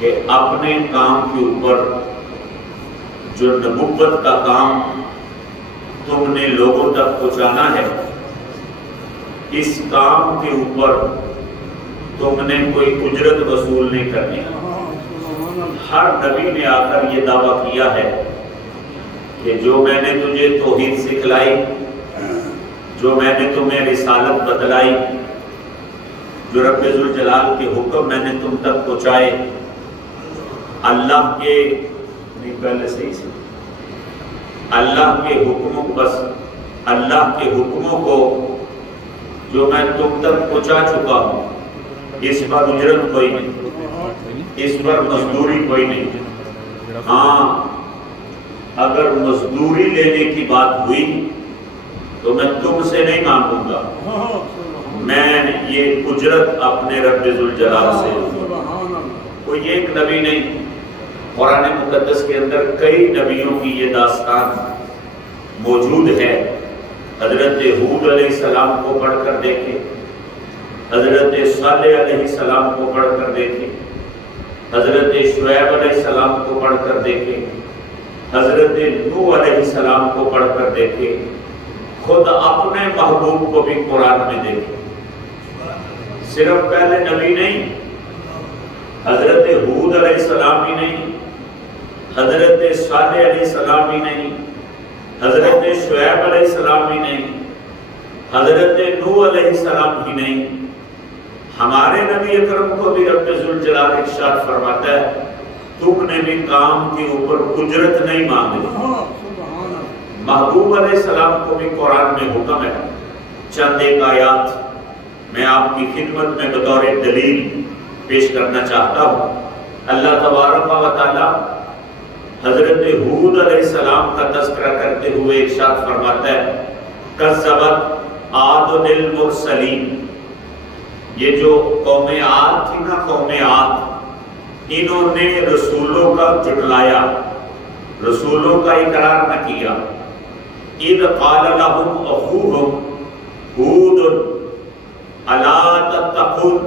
کہ اپنے کام کے اوپر جو نبوت کا کام تم نے لوگوں تک پہنچانا ہے، اس کام کے اوپر تم نے کوئی اجرت وصول نہیں کرنی۔ ہر نبی نے آ کر یہ دعویٰ کیا ہے کہ جو میں نے تجھے توحید سکھلائی، جو میں نے تمہیں رسالت بتلائی، جو رب ذوالجلال کے حکم میں نے تم تک پہنچائے، اللہ کے نہیں پہلے صحیح سے اللہ کے حکموں بس اللہ کے حکموں کو جو میں تم تک پہنچا چکا ہوں، اس پر اجرت کوئی نہیں، اس پر مزدوری کوئی نہیں۔ ہاں اگر مزدوری لینے کی بات ہوئی تو میں تم سے نہیں مانگوں گا، میں یہ اجرت اپنے رب ذوالجلال سے۔ کوئی ایک نبی نہیں، قرآن مقدس کے اندر کئی نبیوں کی یہ داستان موجود ہے۔ حضرت ہود علیہ السلام کو پڑھ کر دیکھیں، حضرت صالح علیہ السلام کو پڑھ کر دیکھیں، حضرت شعیب علیہ السلام کو پڑھ کر دیکھیں، حضرت نوح علیہ السلام کو پڑھ کر دیکھیں، خود اپنے محبوب کو بھی قرآن میں دیکھیں۔ صرف پہلے نبی نہیں، حضرت ہود علیہ السلام ہی نہیں، حضرت صالح علیہ السلام ہی نہیں، حضرت شعیب علیہ السلام ہی نہیں، حضرت نوح علیہ السلام ہی نہیں، ہمارے نبی اکرم کو بھی رب ذوالجلال ارشاد فرماتا ہے تم نے بھی کام کے اوپر اجرت نہیں مانگی۔ محبوب علیہ السلام کو بھی قرآن میں حکم ہے۔ چند ایک آیات میں آپ کی خدمت میں بطور دلیل پیش کرنا چاہتا ہوں۔ اللہ تبارک و تعالی حضرت ہود علیہ السلام کا تذکرہ کرتے ہوئے ارشاد فرماتا ہے کذبت عاد المرسلین، یہ جو قوم عاد تھی نا، قوم عاد، انہوں نے رسولوں کا جھٹلایا، رسولوں کا اقرار نہ کیا۔ اذ قال لهم اخوهم ہود الا تتقون،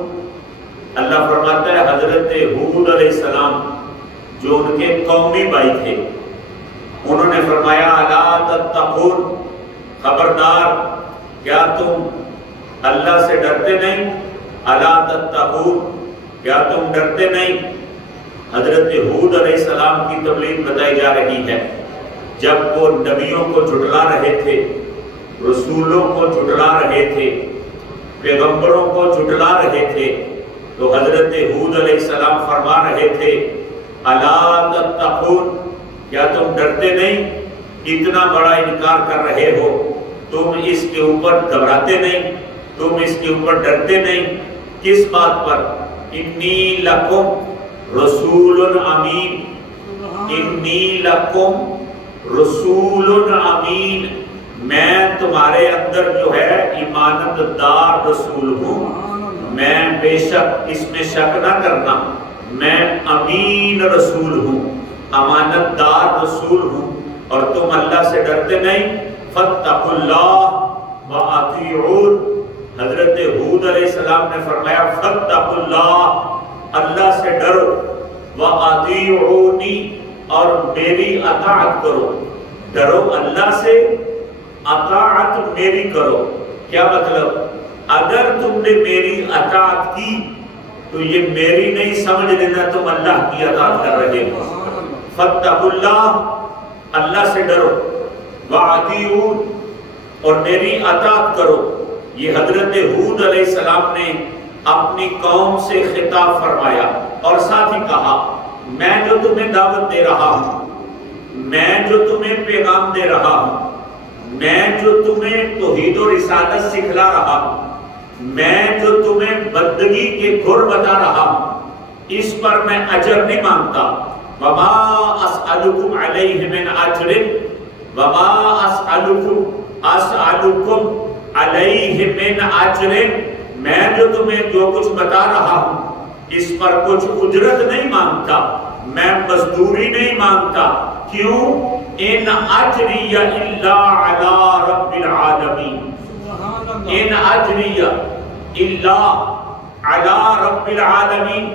اللہ فرماتا ہے حضرت ہود علیہ السلام جو ان کے قومی بھائی تھے، انہوں نے فرمایا الا تتقون، خبردار کیا تم اللہ سے ڈرتے نہیں؟ الا تتقون، کیا تم ڈرتے نہیں؟ حضرت ہود علیہ السلام کی تبلیغ بتائی جا رہی ہے۔ جب وہ نبیوں کو جھٹلا رہے تھے، رسولوں کو جھٹلا رہے تھے، پیغمبروں کو جھٹلا رہے تھے، تو حضرت ہود علیہ السلام فرما رہے تھے الا تتقون، کیا تم ڈرتے نہیں؟ اتنا بڑا انکار کر رہے ہو، تم اس کے اوپر گھبراتے نہیں، تم اس کے اوپر ڈرتے نہیں؟ کس بات پر؟ انی لکم رسول امین، انی لکم رسول امین، میں تمہارے اندر جو ہے امانت دار رسول ہوں، میں بے شک اس میں شک نہ کرنا، میں امین رسول ہوں، امانت دار رسول ہوں، اور تم اللہ سے ڈرتے نہیں؟ فاتقوا اللہ واطیعون، حضرت ہود علیہ السلام نے فرمایا فاتقوا اللہ، اللہ سے ڈرو، واطیعونی، اور میری اطاعت کرو، ڈرو اللہ سے، اطاعت میری کرو۔ کیا مطلب؟ اگر تم نے میری اطاعت کی تو یہ میری نہیں سمجھ لینا تم اللہ کی اطاعت کر رہے ہو۔ فاتقوا اللہ، اللہ سے ڈرو، واطیعون، اور میری اطاعت کرو۔ یہ حضرت ہود علیہ السلام نے اپنی قوم سے خطاب فرمایا، اور ساتھ ہی کہا میں جو تمہیں دعوت دے رہا ہوں، میں جو تمہیں پیغام دے رہا ہوں، میں جو تمہیں توحید و رسالت سکھلا رہا ہوں، میں جو تمہیں بندگی کے گر بتا رہا ہوں، اس پر میں اجر نہیں مانگتا۔ وما اسألکم علیہ من اجر، وما اسألکم علیہ من اجر، میں جو تمہیں جو کچھ بتا رہا ہوں اس پر کچھ اجرت نہیں مانگتا، میں مزدوری نہیں مانگتا۔ کیوں؟ ان اجری الا علی رب العالمین، ان اجری الا علی رب العالمین،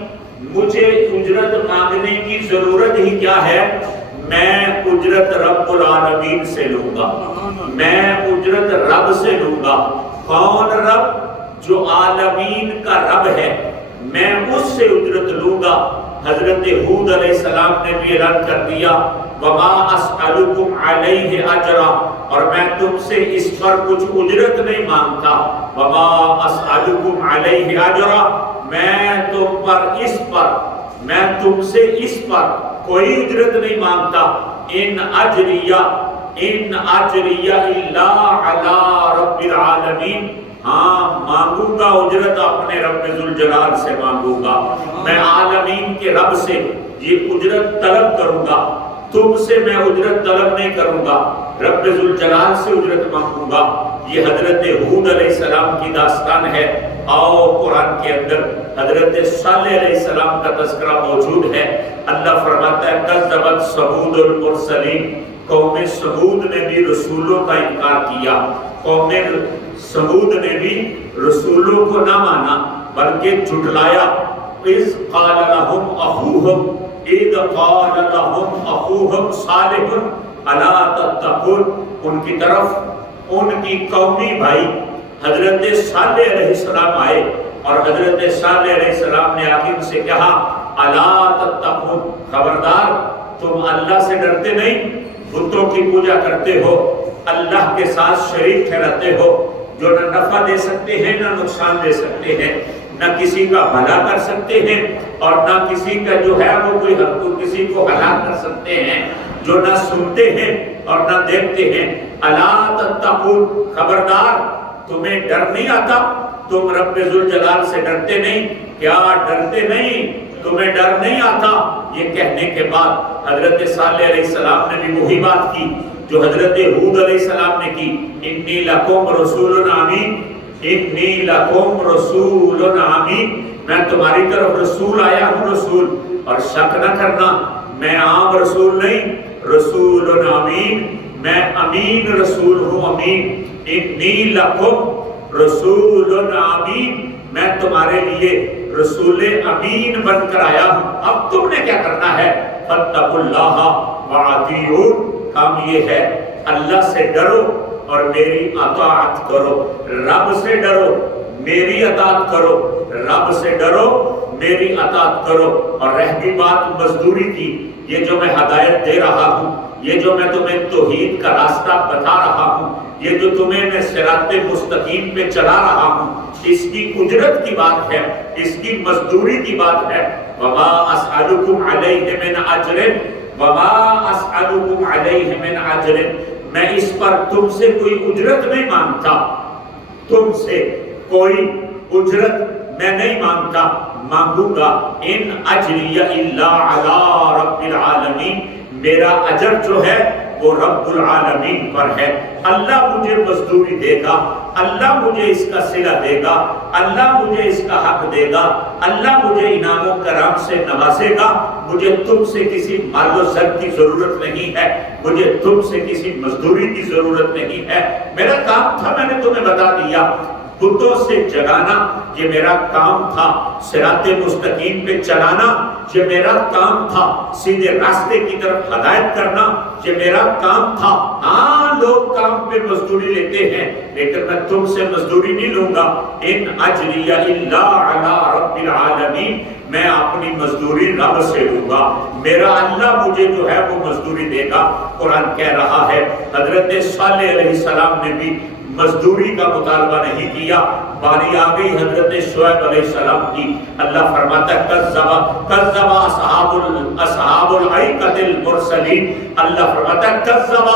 مجھے اجرت مانگنے کی ضرورت ہی کیا ہے؟ میں اجرت رب العالمین سے لوں گا، میں اجرت رب سے لوں گا۔ کون رب؟ جو عالمین کا رب ہے، میں اس سے اجرت لوں گا۔ حضرت ہود علیہ السلام نے بھی اعلان کر دیا وما اسألکم علیہ اجرا، اور میں تم سے اس پر کچھ اجرت نہیں مانگتا۔ وما اسألکم علیہ اجرا، میں تم سے اس پر کوئی اجرت نہیں مانگتا۔ ان اجریہ الا علی رب العالمین، ہاں مانگوں گا اجرت اپنے رب ذوالجلال سے مانگوں گا، میں عالمین کے رب سے یہ اجرت طلب کروں گا، تم سے میں اجرت طلب نہیں کروں گا، رب ذوالجلال سے اجرت مانگوں گا۔ یہ حضرت ہود علیہ السلام کی داستان ہے۔ آؤ قرآن کے اندر حضرت صالح علیہ السلام کا تذکرہ موجود ہے۔ اللہ فرماتا ہے کذبت ثمود المرسلین، قوم ثمود نے بھی رسولوں کا انکار کیا، قوم ثمود نے بھی رسولوں کو نہ مانا بلکہ جھٹلایا۔ اذ قال لهم اخوهم صالح الا تتقون، ان کی طرف ان کی قومی بھائی حضرت صالح علیہ السلام آئے اور حضرت صالح علیہ السلام نے آخر سے کہا الا تتقون، خبردار تم اللہ سے ڈرتے نہیں، بتوں کی پوجا کرتے ہو، اللہ کے ساتھ شریک ٹھہراتے ہو، جو نہ نفع دے سکتے ہیں نہ نقصان دے سکتے ہیں، نہ کسی کا بھلا کر سکتے ہیں اور نہ کسی کا جو ہے وہ کوئی کسی کو ہلاک کر سکتے ہیں، جو نہ سنتے ہیں اور نہ دیکھتے ہیں۔ الا تتقون، خبردار تمہیں ڈر نہیں آتا، تم رب ذوالجلال سے ڈرتے نہیں، کیا ڈرتے نہیں؟ تمہیں ڈر نہیں آتا؟ یہ کہنے کے بعد حضرت صالح علیہ السلام نے بھی وہی بات کی جو حضرت ہود علیہ السلام نے کی، انی لکم رسول امین، انی لکم رسول امین، میں تمہاری طرف رسول آیا ہوں، رسول، اور شک نہ کرنا میں عام رسول نہیں، رسول امین، میں امین رسول ہوں، امین، انی لکم رسول امین، میں تمہارے لیے رسول امین بن کر آیا ہوں۔ اب تم نے کیا کرنا ہے؟ فاتقوا اللہ واطیعون، کام یہ ہے اللہ سے ڈرو اور میری اطاعت کرو، رب سے ڈرو میری اطاعت کرو، رب سے ڈرو میری اطاعت کرو۔ اور رہ گئی بات مزدوری کی، یہ جو میں ہدایت دے رہا ہوں، یہ جو میں تمہیں توحید کا راستہ بتا رہا ہوں، یہ جو تمہیں میں صراط مستقیم پہ چلا رہا ہوں، اس کی اجرت کی بات ہے، اس کی مزدوری کی بات ہے۔ وما اسألکم علیہ من اجر، وما اسألکم علیہ من اجر، میں اس پر تم سے کوئی اجرت نہیں مانگتا، تم سے کوئی اجرت میں نہیں مانگتا، مانگوں گا ان اجریہ الا علی رب العالمین، میرا اجر جو ہے وہ رب العالمین پر ہے۔ اللہ مجھے مزدوری دے گا، اللہ مجھے اس کا صلہ دے گا، اللہ مجھے اس کا حق دے گا، اللہ مجھے انعام و کرام سے نوازے گا۔ مجھے تم سے کسی مال و زر کی ضرورت نہیں ہے، مجھے تم سے کسی مزدوری کی ضرورت نہیں ہے۔ میرا کام تھا، میں نے تمہیں بتا دیا، بتوں سے جگانا یہ میرا کام تھا، صراط مستقیم پہ چلانا یہ میرا کام تھا، سیدھے راستے کی طرف ہدایت کرنا یہ میرا کام تھا۔ ہاں لوگ کام پہ مزدوری لیتے ہیں لیکن میں تم سے مزدوری نہیں لوں گا۔ ان اجریہ الا علی رب العالمین، میں اپنی مزدوری رب سے لوں گا، میرا اللہ مجھے جو ہے وہ مزدوری دے گا۔ قرآن کہہ رہا ہے حضرت صالح علیہ السلام نے بھی مزدوری کا مطالبہ نہیں کیا، باری آ گئی حضرت شعیب علیہ السلام کی۔ اللہ فرماتا ہے کذب اصحاب الایکۃ المرسلین، اللہ فرماتا ہے کذب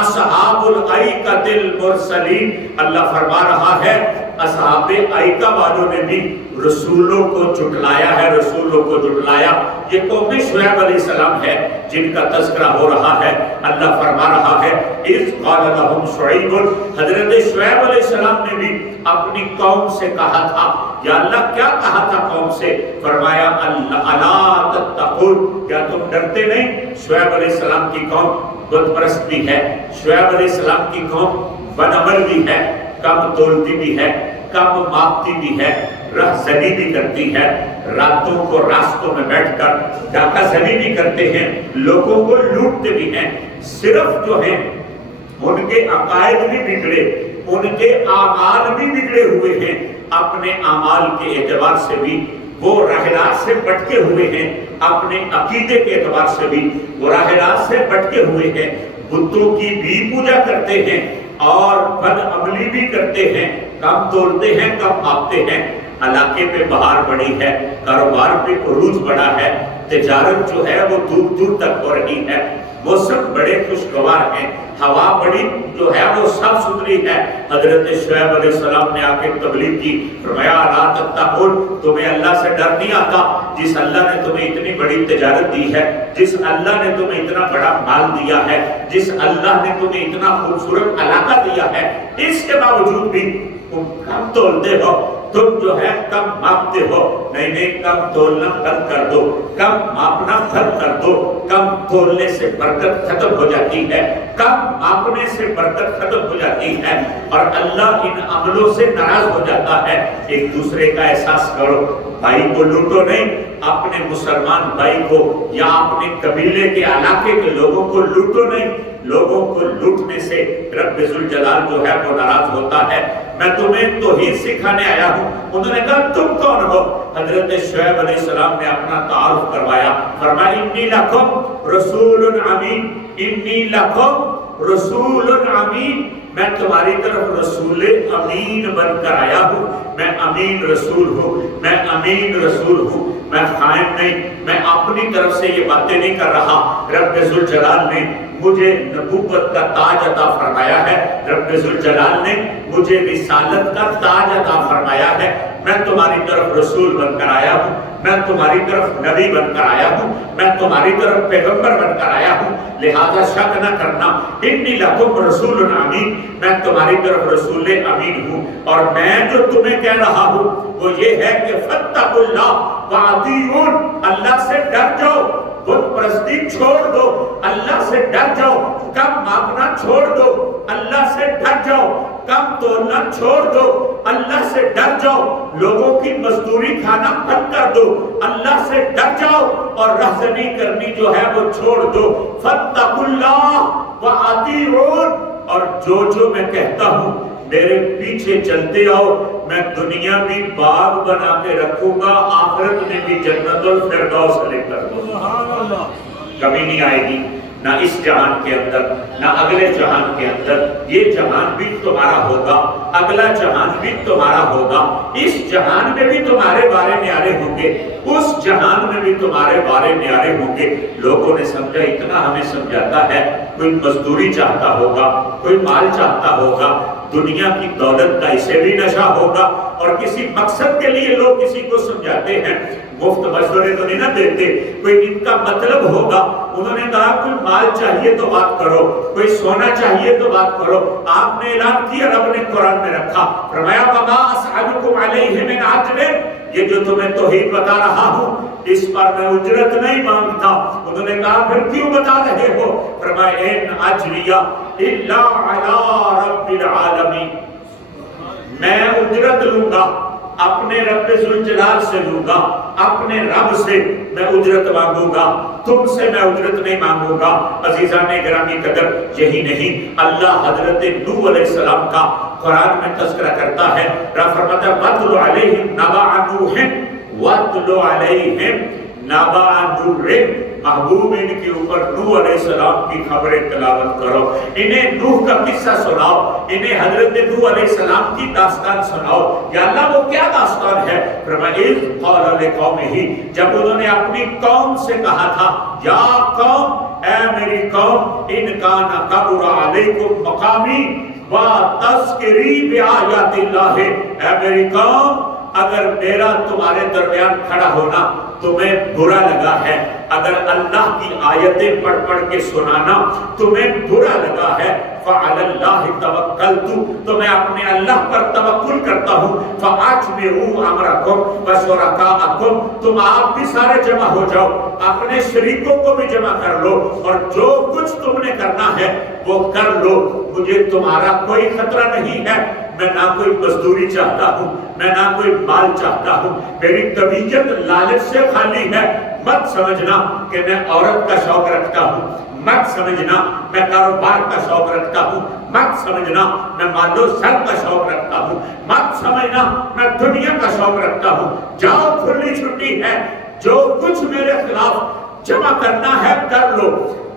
اصحاب الایکۃ المرسلین، اللہ فرما رہا ہے اصحاب ایکہ والوں نے بھی رسولوں کو جھٹلایا ہے، رسولوں کو جھٹلایا۔ یہ قوم شعیب علیہ السلام ہے جن کا تذکرہ ہو رہا ہے۔ اللہ فرما رہا ہے اذ قال لهم شعیب، حضرت شعیب علیہ السلام نے بھی اپنی قوم سے کہا تھا، یا اللہ کیا کہا تھا قوم سے؟ فرمایا الا تتقون، کیا تم ڈرتے نہیں؟ شعیب علیہ السلام کی قوم بت پرست بھی ہے، شعیب علیہ السلام کی قوم بد عمل بھی ہے، کم تولتی بھی ہے، کم ماپتی بھی ہے، رہزنی بھی کرتی ہے، راتوں کو راستوں میں بیٹھ کر ڈاکہ زنی بھی کرتے ہیں، لوگوں کو لوٹتے بھی ہیں۔ صرف جو ہیں ان کے عقائد بھی بگڑے، ان کے اعمال بھی بگڑے ہوئے ہیں، اپنے اعمال کے اعتبار سے بھی وہ راہ راست سے بھٹکے ہوئے ہیں، اپنے عقیدے کے اعتبار سے بھی وہ راہ راست سے بھٹکے ہوئے ہیں، بتوں کی بھی پوجا کرتے ہیں اور بد عملی بھی کرتے ہیں، کم تولتے ہیں کم ماپتے ہیں۔ علاقے پہ بہار بڑی ہے، کاروبار پہ عروج بڑا ہے، تجارت جو ہے وہ دور دور تک ہو رہی ہے، موسم بڑے خوشگوار ہیں، ہوا بڑی جو ہے وہ صاف ستھری ہے۔ حضرت شعیب علیہ السلام نے آ کے تبلیغ کی، فرمایا لا تتقون، تمہیں اللہ سے ڈر نہیں آتا؟ جس اللہ نے تمہیں اتنی بڑی تجارت دی ہے، جس اللہ نے تمہیں اتنا بڑا مال دیا ہے، جس اللہ نے تمہیں اتنا خوبصورت علاقہ دیا ہے، اس کے باوجود بھی تم کم تولتے ہو، تم جو ہے کم ماپتے ہو۔ نہیں، کم تولنا بند کر دو، کم ماپنا بند کر دو۔ کم تولنے سے برکت ختم ہو جاتی ہے، کم ماپنے سے برکت ختم ہو جاتی ہے، اور اللہ ان عملوں سے ناراض ہو جاتا ہے۔ ایک دوسرے کا احساس کرو، بھائی کو لوٹو نہیں، اپنے مسلمان بھائی کو یا اپنے قبیلے کے علاقے کے لوگوں کو لوٹو نہیں۔ لوگوں کو لوٹنے سے رب ذوالجلال جو ہے وہ ناراض ہوتا ہے۔ میں تمہیں توحید سکھانے آیا ہوں۔ انہوں نے کہا تم کون ہو؟ حضرت شعیب علیہ السلام نے اپنا تعارف کروایا، فرمایا انی لکم رسول امین، انی لکم رسول امین، میں تمہاری طرف رسول امین بن کر آیا ہوں۔ میں امین رسول ہوں، میں امین رسول ہوں، میں خائن نہیں، میں اپنی طرف سے یہ باتیں نہیں کر رہا۔ رب ذوالجلال نے مجھے نبوت کا تاج عطا فرمایا ہے، رب ذوالجلال نے مجھے رسالت کا تاج عطا فرمایا ہے۔ میں تمہاری طرف رسول بن کر آیا ہوں، میں تمہاری طرف نبی بن کر آیا ہوں، میں تمہاری طرف پیغمبر بن کر آیا ہوں، لہذا شک نہ کرنا۔ انی لکم رسول امین، میں تمہاری طرف رسول امین ہوں، اور میں جو تمہیں کہہ رہا ہوں وہ یہ ہے کہ فاتقوا اللہ واطیعون، اللہ سے ڈر جاؤ، بت پرستی چھوڑ دو، اللہ سے ڈر جاؤ، کم مانگنا چھوڑ دو، اللہ سے ڈر جاؤ، کم تولنا چھوڑ دو، اللہ سے ڈر جاؤ، لوگوں کی مزدوری کھانا بند کر دو، اللہ سے ڈر جاؤ، اور رہزنی کرنی جو ہے وہ چھوڑ دو۔ فاتقوا اللہ واطیعون، اور جو میں کہتا ہوں میرے پیچھے چلتے آؤ، میں دنیا بھی باغ بنا کے رکھوں گا، آخرت میں بھی جنت الفردوس لے کر دوں گا۔ کمی نہیں آئے گی، نہ اس جہان کے اندر نہ اگلے جہان کے اندر۔ یہ جہان بھی تمہارا ہوگا، اگلا جہان بھی تمہارا ہوگا، اس جہان میں بھی تمہارے بارے نیارے ہوں گے، اس جہان میں بھی تمہارے بارے نیارے ہوں گے۔ لوگوں نے سمجھا اتنا ہمیں سمجھاتا ہے، کوئی مزدوری چاہتا ہوگا، کوئی مال چاہتا ہوگا، دنیا کی دولت کا اسے بھی نشہ ہوگا، اور کسی مقصد کے لیے لوگ کسی کو سمجھاتے ہیں، مفت مشورے تو نہیں نہ دیتے، کوئی ان کا مطلب ہوگا۔ انہوں نے کہا کوئی مال چاہیے تو بات کرو، کوئی سونا چاہیے تو بات کرو۔ آپ نے اعلان کیا، رب نے قرآن میں رکھا، فرمایا وما اسألکم علیہ من اجر، یہ جو تمہیں توحید بتا رہا ہوں اس پر میں اجرت نہیں مانگتا۔ انہوں نے کہا پھر کیوں بتا رہے ہو؟ فرمایا ان اجریہ الا علی رب العالمین، میں اجرت لوں گا اپنے رب ذوالجلال سے لوں گا، اپنے رب سے میں اجرت مانگوں گا، تم سے میں اجرت نہیں مانگوں گا۔ عزیزان گرامی قدر، یہی نہیں اللہ حضرت نوح علیہ السلام کا قرآن میں تذکرہ کرتا ہے، فرماتا ہے وَاتْلُ عَلَيْهِمْ نَبَأَ نُوحٍ وَاتْلُ عَلَيْهِمْ نَبَأَ نُوحٍ، محبوب ان کے اوپر نوح علیہ السلام کی خبریں تلاوت کرو، انہیں نوح کا قصہ سناؤ، انہیں حضرت نوح علیہ السلام کی داستان سناؤ۔ یا اللہ وہ کیا داستان ہے؟ فرمایا اذ قال لقومہ، جب انہوں نے اپنی قوم سے کہا تھا یا قوم، اے میری قوم، ان کان کبر علیکم مقامی وتذکری بآیات اللہ، اے میری قوم اگر میرا تمہارے درمیان کھڑا ہونا تمہیں برا لگا ہے، اگر اللہ کی آیتیں پڑھ پڑھ کے سنانا تمہیں برا لگا ہے، فَعَلَى اللَّهِ تَوَكَّلْتُ، تو میں اپنے اللہ پر توکل کرتا ہوں، فَأَجْمِعُوا أَمْرَكُمْ وَشُرَكَاءَكُمْ، تم آپ بھی سارے جمع ہو جاؤ، اپنے شریکوں کو بھی جمع کر لو، اور جو کچھ تم نے کرنا ہے وہ کر لو، مجھے تمہارا کوئی خطرہ نہیں ہے، میں نہ کوئی مزدوری چاہتا ہوں، میں نہ کوئی مال چاہتا ہوں، میری طبیعت لالچ سے خالی ہے۔ مت سمجھنا کہ میں عورت کا شوق رکھتا ہوں، مت سمجھنا میں کاروبار کا شوق رکھتا ہوں، مت سمجھنا میں مال و زر کا شوق رکھتا ہوں، مت سمجھنا میں دنیا کا شوق رکھتا ہوں۔ جاؤ کھلی چھٹی ہے، جو کچھ میرے خلاف جمع کرنا ہے کر لو،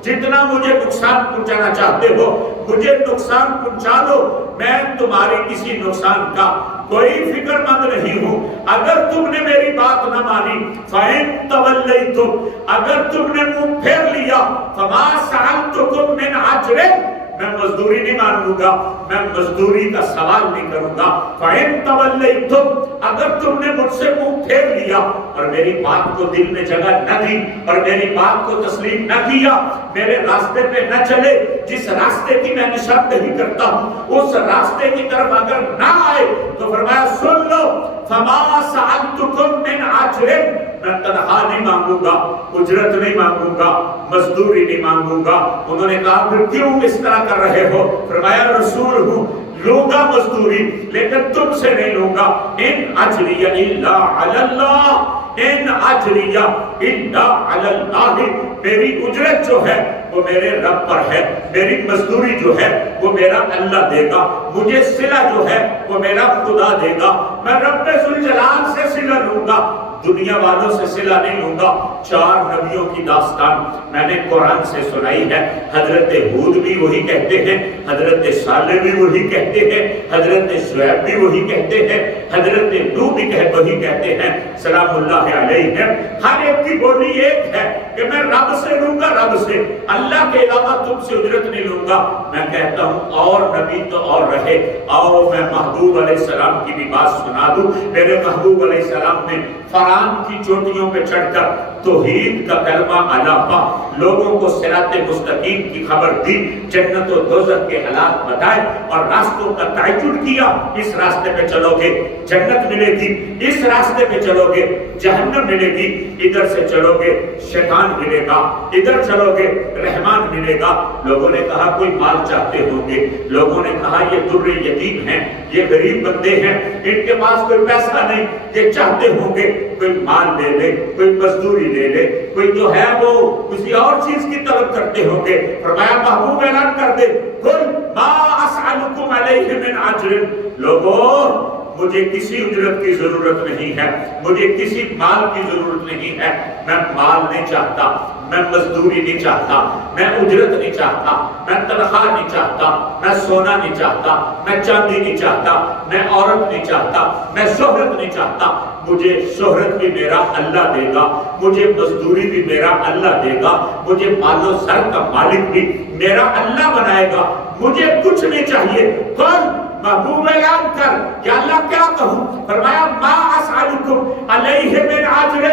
جتنا مجھے نقصان پہنچانا چاہتے ہو مجھے نقصان پہنچا دو، میں تمہاری کسی نقصان کا کوئی فکر مند نہیں ہوں۔ اگر تم نے میری بات نہ مانی فَإِن تَوَلَّيْتُمْ، اگر تم نے منہ پھیر لیا فَمَا سَأَلْتُكُم مِّنْ أَجْرٍ، میں مزدوری نہیں مانگوں گا، میں مزدوری کا سوال نہیں کروں گا۔ فَإِن تَوَلَّيْتُمْ، اگر تم نے مجھ سے منہ پھیر لیا اور میری بات کو دل میں جگہ نہ دی اور میری بات کو تسلیم نہ کیا، میرے راستے پہ نہ چلے، جس راستے کی میں نشاندہی کرتا ہوں اس راستے کی طرف اگر نہ آئے تو فرمایا سن لو فَمَا سَأَلْتُكُم مِّنْ أَجْرٍ، میں تنخواہ نہیں مانگوں گا، اجرت نہیں مانگوں گا، مزدوری نہیں مانگوں گا۔ انہوں نے کہا پھر کیوں اس طرح کر رہے ہو؟ فرمایا رسول ہوں، لوں گا مزدوری لیکن تم سے نہیں لوں گا۔ ان اجریہ الا علی اللہ، ان اجریہ الا علی اللہ، میری اجرت جو ہے وہ میرے رب پر ہے، میری مزدوری جو ہے وہ میرا اللہ دے گا، مجھے صلہ جو ہے وہ میرا خدا دے گا، میں رب ذوالجلال سے صلہ لوں گا، دنیا والوں سے صلہ نہیں لوں گا۔ 4 نبیوں کی داستان میں نے قرآن سے سنائی ہے، حضرت ہود بھی وہی کہتے ہیں، حضرت صالح بھی وہی کہتے ہیں، حضرت شعیب بھی وہی کہتے ہیں، حضرت نوح بھی وہی کہتے ہیں سلام اللہ علیہ۔ ہر ایک کی بولی ایک ہے کہ میں رب سے لوں گا، رب سے، اللہ کے علاوہ تم سے اجرت نہیں لوں گا۔ میں کہتا ہوں اور نبی تو اور رہے، آؤ میں محبوب علیہ السلام کی بھی بات سنا دوں۔ میرے محبوب علیہ السلام نے فرعون کی چوٹیوں پہ چڑھ کر توحید کا کلمہ علاقہ لوگوں کو صراط مستقیم کی خبر دی، جنت و دوزخ کے حالات بتائے اور راستوں کا تعین کیا۔ اس راستے پہ چلو گے جنت ملے گی، اس راستے پہ چلو گے جہنم ملے گی، ادھر سے چلو گے شیطان ملے گا، ادھر چلو گے رحمان ملے گا۔ لوگوں نے کہا کوئی مال چاہتے ہوں گے، لوگوں نے کہا یہ در یتیم ہیں، یہ غریب بندے ہیں، ان کے پاس کوئی پیسہ نہیں، یہ چاہتے ہوں گے کوئی مال لے لے، کوئی مزدوری لے لے، کوئی جو ہے وہ کسی اور چیز کی طلب کرتے ہوں گے۔ فرمایا محبوب اعلان کر دے قل ما اسألکم علیہ من اجر، لوگوں مجھے کسی اجرت کی ضرورت نہیں ہے، مجھے کسی مال کی ضرورت نہیں ہے، میں مال نہیں چاہتا، میں مزدوری نہیں چاہتا، میں اجرت نہیں چاہتا، میں تنخواہ نہیں چاہتا، میں سونا نہیں چاہتا، میں چاندی نہیں چاہتا، میں عورت نہیں چاہتا، میں شہرت نہیں چاہتا۔ مجھے شہرت بھی میرا اللہ دے گا، مجھے مزدوری بھی میرا اللہ دے گا، مجھے مال و زر کا مالک بھی میرا اللہ بنائے گا، مجھے کچھ نہیں چاہیے۔ کون محبوب اعلان کر کہ اللہ کیا کہوں؟ فرمایا ما اسألکم علیہ من اجر،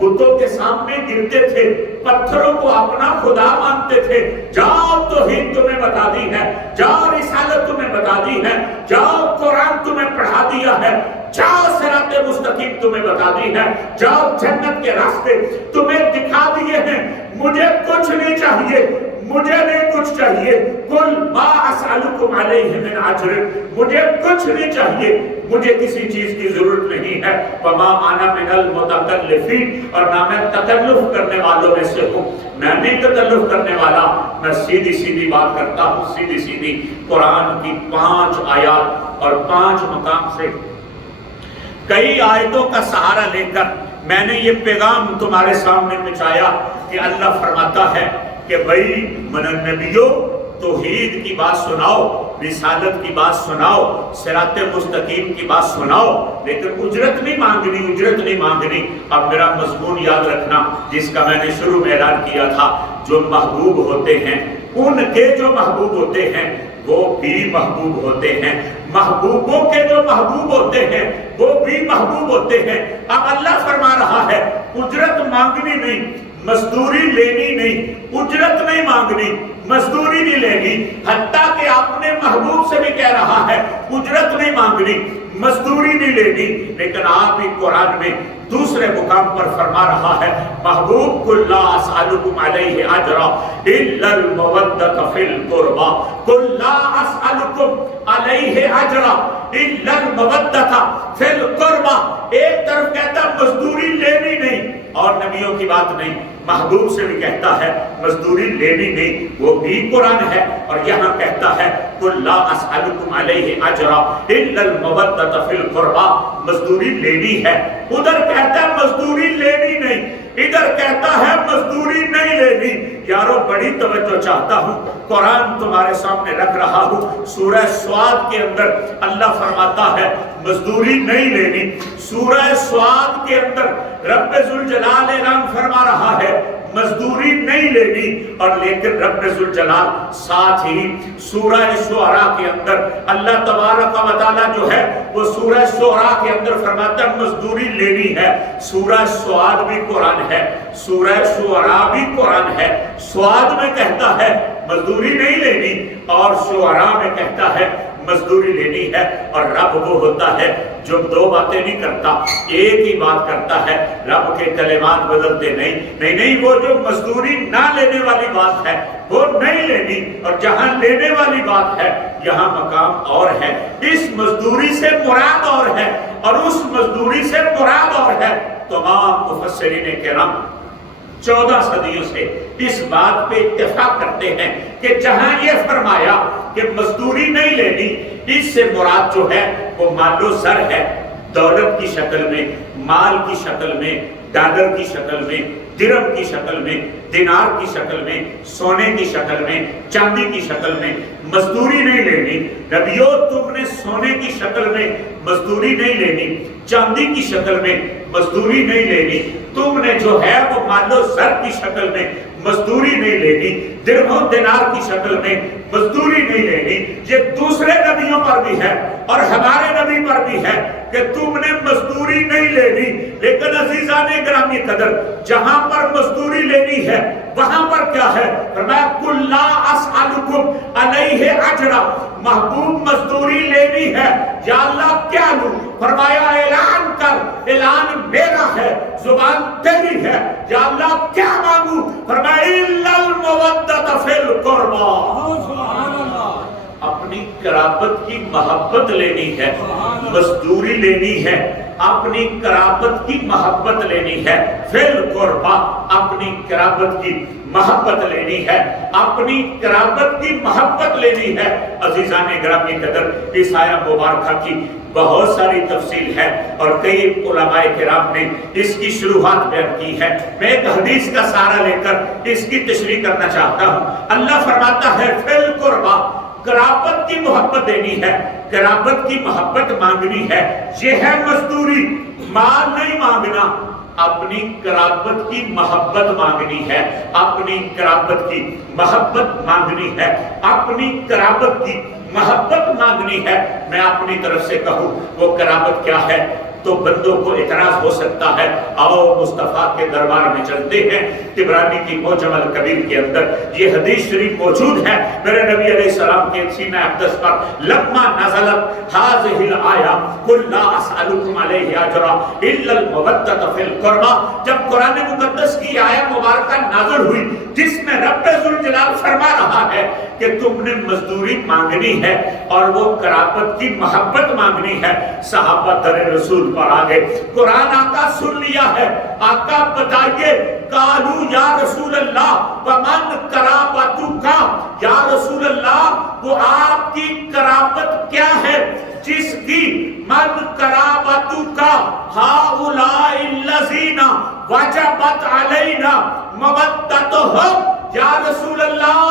بتوں کے سامنے گرتے تھے، پتھروں کو اپنا خدا مانتے تھے، جاؤ توحید تمہیں بتا دی ہے، جاؤ رسالت تمہیں بتا دی ہے، جاؤ قرآن تمہیں پڑھا دیا ہے، جاؤ صراط مستقیم تمہیں بتا دی ہے، جاؤ جنت کے راستے تمہیں دکھا دیے ہیں، مجھے کچھ نہیں چاہیے، مجھے نہیں کچھ چاہیے۔ قل ما اسألکم علیہ من اجر، مجھے کچھ نہیں چاہیے، مجھے کسی چیز کی ضرورت نہیں ہے۔ وما انا من المتکلفین، اور نہ میں تکلف کرنے والوں میں سے ہوں، میں نہیں تکلف کرنے والا، میں سیدھی سیدھی بات کرتا ہوں، سیدھی سیدھی۔ قرآن کی 5 آیات اور 5 مقام سے کئی آیتوں کا سہارا لے کر میں نے یہ پیغام تمہارے سامنے پہنچایا کہ اللہ فرماتا ہے کہ بھئی من النبیوں توحید کی بات سناؤ، رسالت کی بات سناؤ، صراط مستقیم کی بات سناؤ، لیکن اجرت نہیں مانگنی، اجرت نہیں مانگنی۔ اب میرا مضمون یاد رکھنا جس کا میں نے شروع میں اعلان کیا تھا، جو محبوب ہوتے ہیں ان کے جو محبوب ہوتے ہیں وہ بھی محبوب ہوتے ہیں، محبوبوں کے جو محبوب ہوتے ہیں وہ بھی محبوب ہوتے ہیں۔ اب اللہ فرما رہا ہے اجرت مانگنی نہیں، مزدوری لینی نہیں، اجرت نہیں مانگنی، مزدوری نہیں لینی، حتیٰ کہ اپنے محبوب سے بھی کہہ رہا ہے اجرت نہیں مانگنی، مزدوری نہیں لینی۔ لیکن آپ ہی قرآن میں دوسرے مقام پر فرما رہا ہے محبوب قل لا اسألکم علیہ اجرا الا المودۃ فی القربى، قل لا اسألکم علیہ اجرا الا المودۃ فی القربى۔ ایک طرف کہتا مزدوری لینی نہیں، اور نبیوں کی بات نہیں، محبوب سے بھی کہتا ہے مزدوری لینی نہیں، وہ بھی قرآن ہے، اور یہاں کہتا ہے قل لا اسألکم علیہ اجرا الا المودۃ فی القربى، مزدوری لینی ہے۔ ادھر کہتا ہے مزدوری لینی نہیں، ادھر کہتا ہے مزدوری نہیں لینی۔ یارو بڑی توجہ چاہتا ہوں، قرآن تمہارے سامنے رکھ رہا ہوں، سورہ سواد کے اندر اللہ فرماتا ہے مزدوری نہیں لینی۔ سورہ سواد کے اندر رب ذوالجلال اعلان فرما رہا ہے مزدوری نہیں لینی، اور لیکن رب ذوالجلال ساتھ ہی سورہ شعراء کے اندر اللہ تبارک و تعالیٰ جو ہے وہ سورہ شعراء کے اندر فرماتا ہے مزدوری لینی ہے۔ سورہ سواد بھی قرآن ہے، سورہ شعراء بھی قرآن ہے۔ سواد میں کہتا ہے مزدوری نہیں لینی، اور شعراء میں کہتا ہے مزدوری لینی ہے۔ اور رب وہ ہوتا ہے جو دو باتیں نہیں کرتا، ایک ہی بات کرتا ہے۔ رب کے کلمات بدلتے نہیں، وہ جو مزدوری نہ لینے والی بات ہے وہ نہیں لینی، اور جہاں لینے والی بات ہے یہاں مقام اور ہے۔ اس مزدوری سے مراد اور ہے، اور اس مزدوری سے مراد اور ہے۔ تمام مفسرین کرام 14 صدیوں سے اس بات پہ اتفاق کرتے ہیں کہ جہاں یہ فرمایا کہ مزدوری نہیں لینی، اس سے مراد جو ہے وہ مال و زر ہے، دولت کی شکل میں، مال کی شکل میں، ڈالر کی شکل میں، درہم کی شکل میں، دینار کی شکل میں، سونے کی شکل میں، چاندی کی شکل میں مزدوری نہیں لینی۔ نبیو تم نے سونے کی شکل میں مزدوری نہیں لینی، چاندی کی شکل میں مزدوری نہیں لینی، تم نے جو ہے وہ مال و زر کی شکل میں مزدوری نہیں لینی، درہم و دینار کی شکل میں مزدوری نہیں لینی۔ یہ دوسرے نبیوں پر بھی ہے اور ہمارے نبی پر بھی ہے کہ تم نے مزدوری نہیں لینی۔ لیکن عزیزان گرامی قدر، جہاں پر مزدوری لینی ہے وہاں پر کیا ہے؟ فرمایا قل لا اسألکم علیہ اجرا، محبوب مزدوری لینی ہے، یا اللہ کیا لوں؟ فرمایا اعلان کر، اعلان میرا ہے، زبان تیری ہے، یا اللہ کیا مانگوں؟ فرمایا الا المودۃ فی القربى، اپنی قرابت کی محبت لینی ہے، مزدوری لینی ہے، اپنی قرابت کی محبت لینی ہے، فی القربى، اپنی قرابت کی محبت لینی ہے، اپنی قرابت کی محبت لینی ہے۔ عزیزان گرامی قدر، اس آیہ مبارکہ کی بہت ساری تفصیل ہے اور کئی علماء کرام نے اس کی شروحات بیان کی ہے۔ میں ایک حدیث کا سہارا لے کر اس کی تشریح کرنا چاہتا ہوں۔ اللہ فرماتا ہے فی القربى، قرابت کی محبت دینی ہے، قرابت کی محبت مانگنی ہے، یہ ہے مزدوری، مال نہیں مانگنا، اپنی قرابت کی محبت مانگنی ہے، اپنی قرابت کی محبت مانگنی ہے، اپنی قرابت کی محبت مانگنی ہے۔ میں اپنی طرف سے کہوں وہ قرابت کیا ہے تو بندوں کو اعتراض ہو سکتا ہے۔ آؤ مصطفیٰ کے دربار میں چلتے ہیں۔ طبرانی کی معجم الکبیر کے اندر یہ حدیث شریف موجود ہے، میرے نبی علیہ السلام کے سینہ اقدس پر لما نزلت هذه الآیہ قل لا اسألکم علیہ اجرا الا المودۃ فی القربى، جب قرآن مقدس کی آیہ مبارکہ نازل ہوئی جس میں رب ذوالجلال فرما رہا ہے کہ تم نے مزدوری مانگنی ہے اور وہ قرابت کی محبت مانگنی ہے، صحابہ در رسول پر آگے قرآن آقا سن لیا ہے، آقا بتائیے، قالو یا رسول اللہ ومن قرابتک، یا رسول اللہ وہ آپ کی قرابت کیا ہے جس کی من قرابتک ہؤلاء الذین وجبت علینا مودتہم، یا رسول اللہ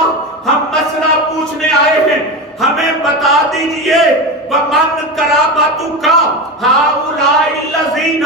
ہم مسئلہ پوچھنے آئے ہیں، ہمیں بتا دیجئے ومن قرابتک ہؤلاء الذین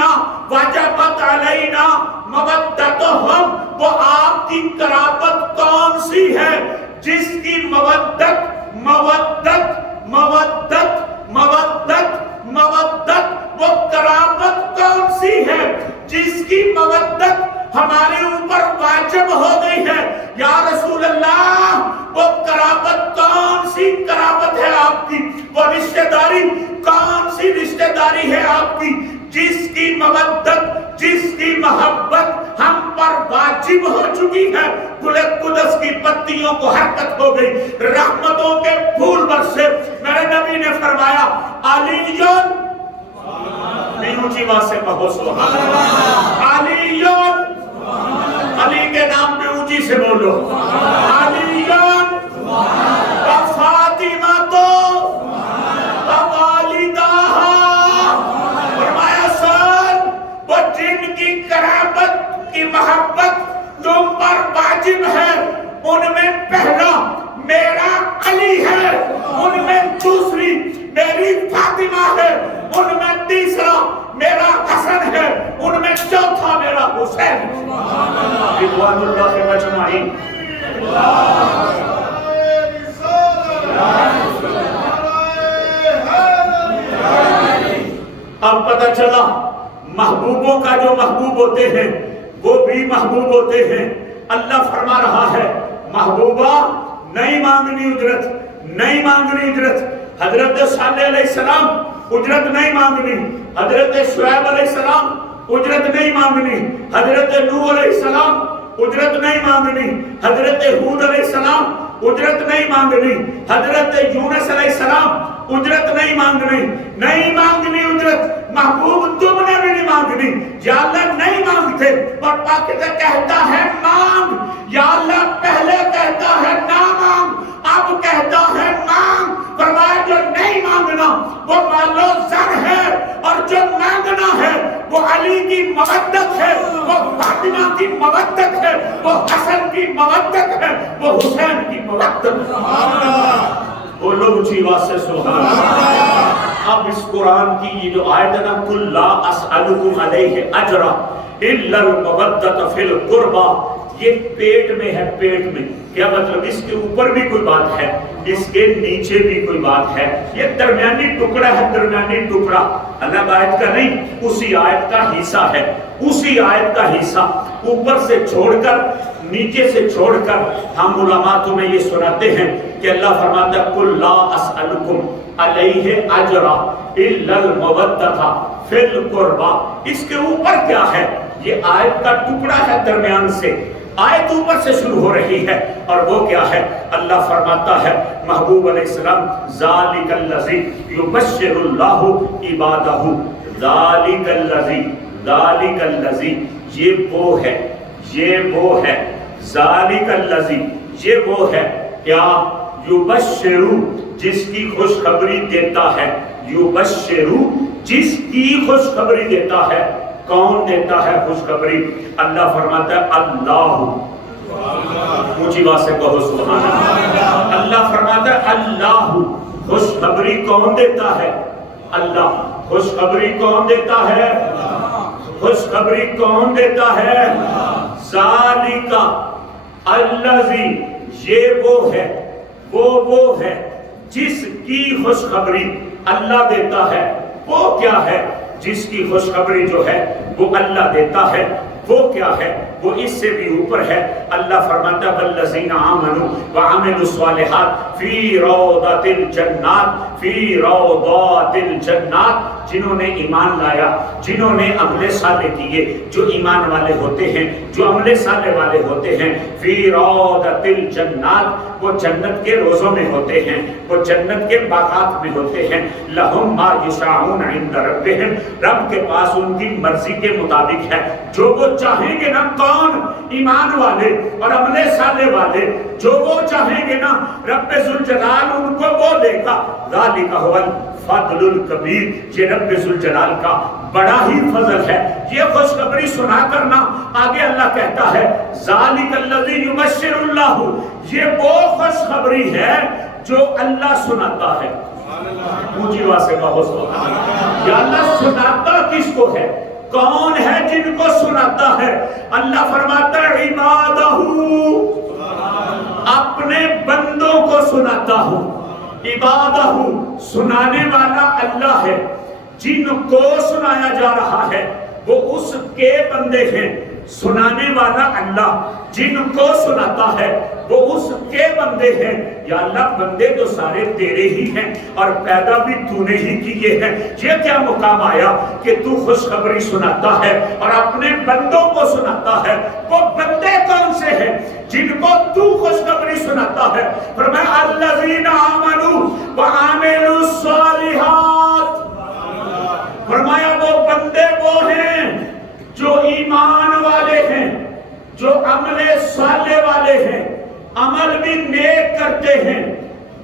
وجبت علینا مودتہم، وہ آپ کی قرابت کون سی ہے جس کی مودت مودت مودت مودت مودت، وہ قرابت کون سی ہے جس کی مودت ہمارے اوپر واجب ہو گئی ہے؟ یا رسول اللہ وہ قرابت کون سی قرابت ہے آپ کی، وہ رشتہ داری کون سی رشتہ داری ہے آپ کی جس کی مودت، جس محبت ہم پر واجب ہو چکی ہے. گل قدس کی پتیوں کو حرکت ہو گئی, رحمتوں کے پھول برسے. میرے نبی نے فرمایا علیون, اونچی بات سے کہو سبحان اللہ, علیون, علی کے نام پہ اونچی سے بولو, علیون فاطمہ تو کی محبت تم پر واجب ہے, ان میں پہلا میرا علی ہے, ان میں دوسری میری فاطمہ ہے, ان میں تیسرا میرا حسن ہے, ان میں چوتھا میرا حسین. رضوان اللہ اجمعین. اب پتہ چلا محبوبوں کا جو محبوب ہوتے ہیں وہ بھی محبوب ہوتے ہیں. اللہ فرما رہا ہے محبوبہ نہیں مانگنی اجرت, نہیں مانگنی اجرت. حضرت صالح علیہ السلام اجرت نہیں مانگنی, حضرت شعیب علیہ السلام اجرت نہیں مانگنی, حضرت نوح علیہ السلام اجرت نہیں مانگنی, حضرت ہود علیہ السلام اجرت نہیں مانگنی, حضرت یونس علیہ السلام اجرت نہیں مانگنی. نہیں مانگنی اجرت. محبوب تم نے بھی نہیں مانگنی. یا اللہ نہیں مانگتے اور پاکستہ کہتا ہے مانگ. یا اللہ پہلے کہتا ہے نہ مانگ, اب کہتا ہے مانگ. فرمایا جو نہیں مانگنا وہ مال و زر ہے, اور جو مانگنا ہے وہ علی کی مودت ہے, وہ فاطمہ کی مودت ہے, وہ حسن کی مودت ہے, وہ حسین کی مودت ہے. بولو اونچی آواز سے سبحان اللہ. اب اس قرآن کی یہ جو آیت ہے نا, قل لا اسألکم علیہ اجرا الا المودۃ فی القربى, یہ پیٹ میں ہے, پیٹ میں. کیا مطلب؟ اس کے اوپر بھی کوئی بات ہے, اس کے نیچے بھی کوئی بات ہے, یہ درمیانی ٹکڑا ہے, درمیانی ٹکڑا الگ آیت کا نہیں, اسی آیت کا حصہ ہے, اسی آیت کا حصہ. اوپر سے چھوڑ کر, نیچے سے چھوڑ کر ہم علماء تمہیں یہ سناتے ہیں کہ اللہ فرماتا ہے قل لا اسألکم علیہ اجرا الا المودۃ فی القربى. اس کے اوپر کیا ہے؟ یہ آیت کا ٹکڑا ہے درمیان سے, آیت اوپر سے شروع ہو رہی ہے, اور وہ کیا ہے؟ اللہ فرماتا ہے محبوب علیہ السلام ذالک الذی یبشر اللہ عبادہ, ذالک الذی, ذالک الذی, یہ وہ ہے, یہ وہ ہے, ذالک الذی, یہ وہ ہے کیا؟ یبشرو, جس کی خوشخبری دیتا ہے, یبشرو, جس کی خوشخبری دیتا ہے. کون دیتا ہے خوشخبری؟ اللہ فرماتا ہے اللہ. اونچی بات سے کہو سبحان اللہ. اللہ فرماتا ہے اللہ. خوشخبری کون دیتا ہے؟ اللہ. خوشخبری کون دیتا ہے؟ خوشخبری کون دیتا ہے؟ ذالک الذی, یہ وہ ہے, وہ ہے جس کی خوشخبری اللہ دیتا ہے. وہ کیا ہے جس کی خوشخبری جو ہے وہ اللہ دیتا ہے؟ وہ کیا ہے؟ وہ اس سے بھی اوپر ہے. اللہ فرماتا ہے والذین آمنوا وعملوا الصالحات فی روضات الجنات, فی روضات الجنات, جنہوں نے ایمان لایا, جنہوں نے عمل صالح کیے, جو ایمان والے ہوتے ہیں, جو عمل صالح والے ہوتے ہیں, فی روضات الجنات, وہ جنت کے روزوں میں ہوتے ہیں, وہ جنت کے باغات میں ہوتے ہیں. لہم ما یشاءون عند ربہم, رب کے پاس ان کی مرضی کے مطابق ہے, جو وہ چاہیں گے نا. کون؟ ایمان والے اور عمل صالح والے, جو وہ چاہیں گے نا رب ذوالجلال ان کو وہ دے گا. ذالک هو الفضل الکبیر, یہ رب ذوالجلال کا بڑا ہی فضل ہے. یہ خوشخبری سنا کرنا. آگے اللہ کہتا ہے ذالک الذی یبشر اللہ, یہ وہ خوشخبری ہے جو اللہ سناتا ہے. اونچی آواز سے کہو سبحان اللہ. یا اللہ سناتا کس کو ہے؟ کون ہے جن کو سناتا ہے؟ اللہ فرماتا ہے عبادہ, اپنے بندوں کو سناتا ہوں. عبادہ, سنانے والا اللہ ہے. جن کو سنایا جا رہا ہے وہ اس کے بندے ہیں سنانے والا اللہ جن کو سناتا ہے وہ اس کے بندے ہیں. یا اللہ بندے تو سارے تیرے ہی ہیں اور پیدا بھی تو نے ہی کیے ہیں. یہ کیا مقام آیا کہ تو خوشخبری سناتا ہے اور اپنے بندوں کو سناتا ہے. وہ بندے کون سے ہیں جن کو تو خوشخبری سناتا ہے؟ فرمایا الذین آمنوا وعملوا الصالحات. فرمایا وہ بندے وہ ہیں جو ایمان والے ہیں، جو عمل صالح والے ہیں، عمل بھی نیک کرتے ہیں،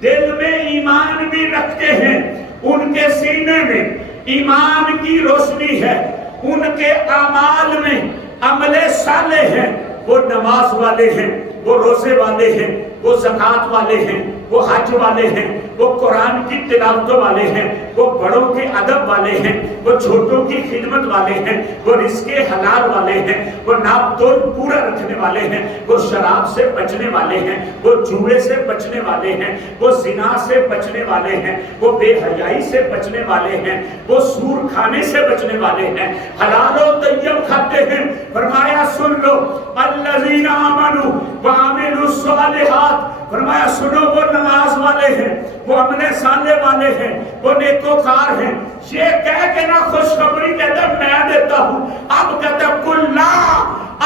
دل میں ایمان بھی رکھتے ہیں، ان کے سینے میں ایمان کی روشنی ہے، ان کے اعمال میں عمل صالح ہے. وہ نماز والے ہیں، وہ روزے والے ہیں، وہ زکوٰۃ والے ہیں، وہ حج والے ہیں، وہ قرآن کی تلاوت والے ہیں، وہ بڑوں کے ادب والے ہیں، وہ چھوٹوں کی خدمت والے ہیں، وہ رزق حلال والے ہیں، وہ ناپ تول پورا رکھنے والے ہیں، وہ شراب سے بچنے والے ہیں، وہ جوئے سے بچنے والے ہیں، وہ زنا سے بچنے والے ہیں، وہ بے حیائی سے بچنے والے ہیں، وہ سور کھانے سے بچنے والے ہیں، حلال و طیب کھاتے ہیں. فرمایا سن لو الذین آمنوا وعملوا الصالحات. فرمایا سنو وہ نماز والے ہیں، وہ عمل صالح والے ہیں، وہ نیکوکار ہیں. یہ کہہ کے نہ خوشخبری کہتا میں دیتا ہوں. اب کہتا قل لا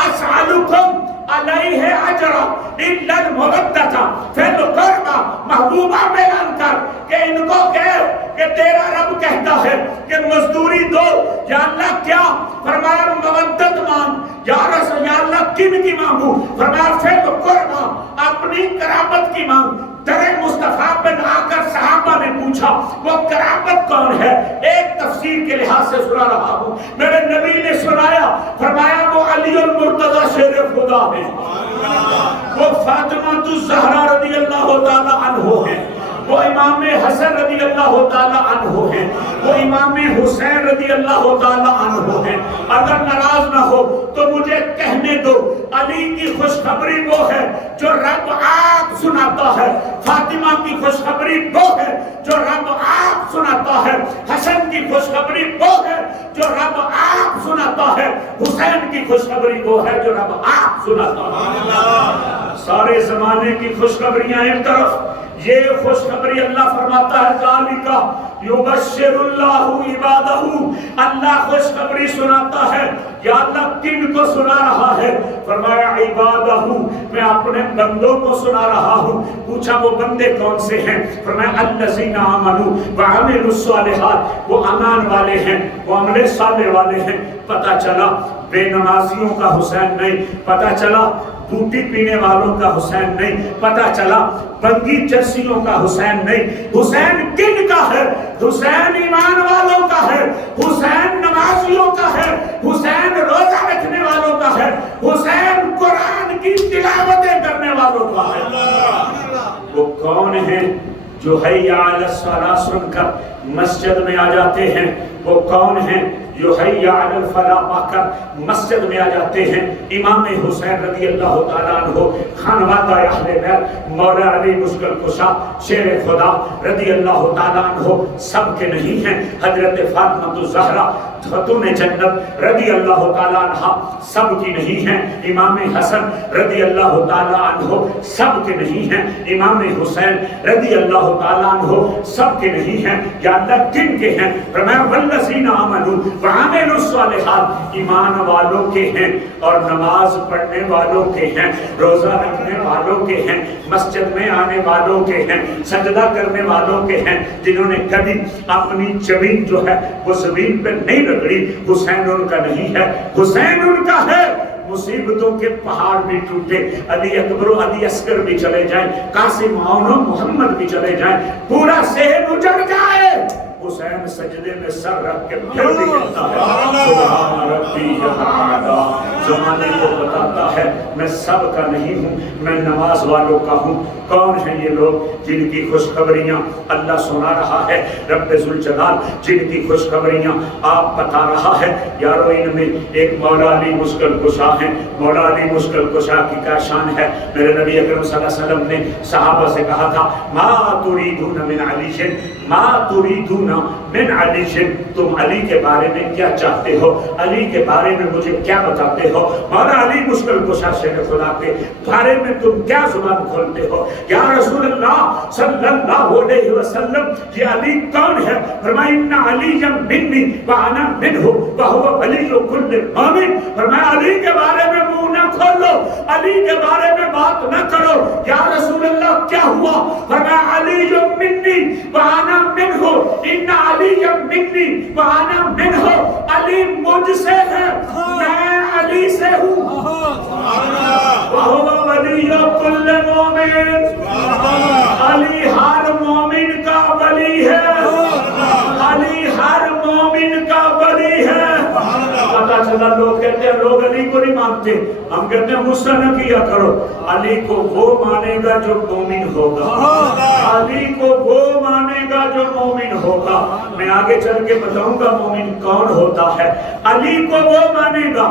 اسألکم علیہ اجرا الا المودۃ فی القربى. محبوبہ بیان کر کہ ان کو کہہ کہ تیرا رب کہتا ہے کہ مزدوری دو. یا اللہ کیا؟ فرمایا مودت مانگ. یا رسول یا اللہ کن کی مانگوں؟ فرمایا فی القربى اپنی قرابت کی مانگ. در مصطفیٰ پہ آ کر صحابہ نے پوچھا وہ قرابت کون ہے؟ ایک تفسیر کے لحاظ سے سنا رہا ہوں. میرے نبی نے سنایا، فرمایا وہ علی المرتضی شیر خدا ہے، وہ فاطمہ الزہرا رضی اللہ تعالی عنہ ہے، وہ امام حسن رضی اللہ تعالی عنہ ہیں، وہ امام حسین رضی اللہ تعالی عنہ ہیں. اگر ناراض نہ ہو تو مجھے کہنے دو علی کی خوشخبری وہ ہے جو رب آپ سناتا ہے، فاطمہ کی خوشخبری وہ ہے جو رب آپ سناتا ہے، حسن کی خوشخبری وہ ہے جو رب آپ سناتا ہے، حسین کی خوشخبری وہ ہے جو رب آپ سناتا ہے. سارے زمانے کی خوشخبریاں ایک طرف، یہ خوشخبری اللہ فرماتا ہے ذالکا یبشر اللہ عبادہ. اللہ خوشخبری سناتا ہے. یا اللہ کن کو سنا رہا ہے؟ فرمایا عبادہ، میں اپنے بندوں کو سنا رہا ہوں. پوچھا وہ بندے کون سے ہیں؟ فرمایا الذین آمنوا وعملوا الصالحات. وہ ایمان والے ہیں، وہ عمل صالح والے ہیں. پتہ چلا بے نمازیوں کا حسین نہیں، پتہ چلا بوٹی پینے والوں کا حسین نہیں، پتہ چلا بنگی چرسیوں کا حسین نہیں. حسین کن کا ہے؟ حسین ایمان والوں کا ہے، حسین نمازیوں کا ہے، حسین روزہ رکھنے والوں کا ہے، حسین قرآن کی تلاوتیں کرنے والوں کا ہے. وہ کون ہیں جو حی علی الصلاۃ سن کر مسجد میں آ جاتے ہیں؟ وہ کون ہیں جو حی علی الفلاح پا کر مسجد میں آ جاتے ہیں؟ امام حسین رضی اللہ تعالیٰ عنہ، خانوادہ اہل بیت، مولا علی مشکل کشا شیر خدا رضی اللہ تعالیٰ عنہ سب کے نہیں ہیں. حضرت فاطمہ الزہرا خاتون جنت رضی اللہ تعالیٰ عنہ سب کی نہیں ہیں. امام حسن رضی اللہ تعالیٰ عنہ سب کے نہیں ہیں. امام حسین رضی اللہ تعالیٰ عنہ سب کے نہیں ہیں. یا اللہ کن کے ہیں؟ فرمایا والذین آمنوا وعملوا الصالحات. ایمان والوں کے ہیں اور نماز پڑھنے والوں کے ہیں، روزہ رکھنے والوں کے ہیں، مسجد میں آنے والوں کے ہیں، سجدہ کرنے والوں کے ہیں، جنہوں نے کبھی اپنی زمین جو ہے وہ زمین پہ نہیں رگڑی. حسین ان کا نہیں ہے، حسین ان کا ہے. مصیبتوں کے پہاڑ بھی ٹوٹے، علی اکبر و علی اصغر بھی چلے جائیں، قاسم عون و محمد بھی چلے جائیں، پورا صحن اجڑ جائے، حسین سجدے میں سر رکھ کے پھر بھی کہتا ہے سبحان ربی الاعلی. زمانے کو بتاتا ہے میں سب کا نہیں ہوں، میں نماز والوں کا ہوں. کون ہیں یہ لوگ جن کی خوشخبریاں اللہ سنا رہا ہے؟ رب ذوالجلال جن کی خوشخبریاں آپ بتا رہا ہے. یارو ان میں ایک مولا علی مشکل کشا ہیں. مولا علی مشکل کشا کی کیا شان ہے؟ میرے نبی اکرم صلی اللہ علیہ وسلم نے صحابہ سے کہا تھا ما تريدون من علی ما تريدون من علی، تم علی کے بارے میں کیا چاہتے ہو، علی کے بارے میں مجھے کیا بتاتے ہو، مولا علی مشکل کشا شیر خدا کے بارے میں تم کیا زبان کھولتے ہو یا رسول اللہ صلی اللہ علیہ وسلم، یہ علی کون ہے؟ فرمایا ان علی منی وانا منہ وہو ولی کل مومن، فرمایا علی کے بارے میں منہ نہ کھولو، علی کے بارے میں بات نہ کرو۔ یا رسول اللہ کیا ہوا؟ فرمایا علی منی وانا منہ، ان علی منی وانا منہ، علی مجھ سے ہے میں علی سے ہوں، وہو ولی کل مومن، علی ہر مومن کا ولی ہے، علی ہر مومن کا ولی ہے۔ پتا چلا لوگ کہتے ہیں لوگ علی کو نہیں مانتے، ہم کہتے ہیں غصہ نہ کیا کرو، علی کو وہ مانے گا جو مومن ہوگا، علی کو وہ مانے گا جو مومن ہوگا۔ میں آگے چل کے بتاؤں گا مومن کون ہوتا ہے۔ علی کو وہ مانے گا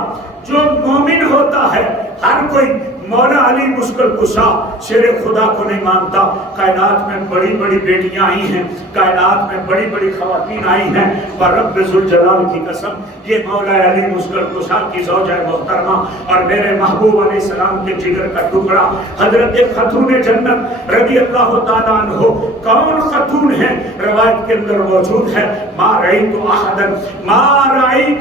جو مومن ہوتا ہے۔ ہر کوئی مولا علی مشکل کشا شیر خدا کو نہیں مانتا۔ کائنات میں بڑی بڑی بیٹیاں آئی ہیں، کائنات میں بڑی بڑی خواتین آئی ہیں، پر رب ذوالجلال کی قسم یہ مولا علی مشکل کشا کی زوجہ محترمہ اور میرے محبوب علیہ السلام کے جگر کا ٹکڑا حضرت خاتون جنت رضی اللہ تعالیٰ عنہ کون خاتون ہے؟ روایت کے اندر موجود ہے ما رأیت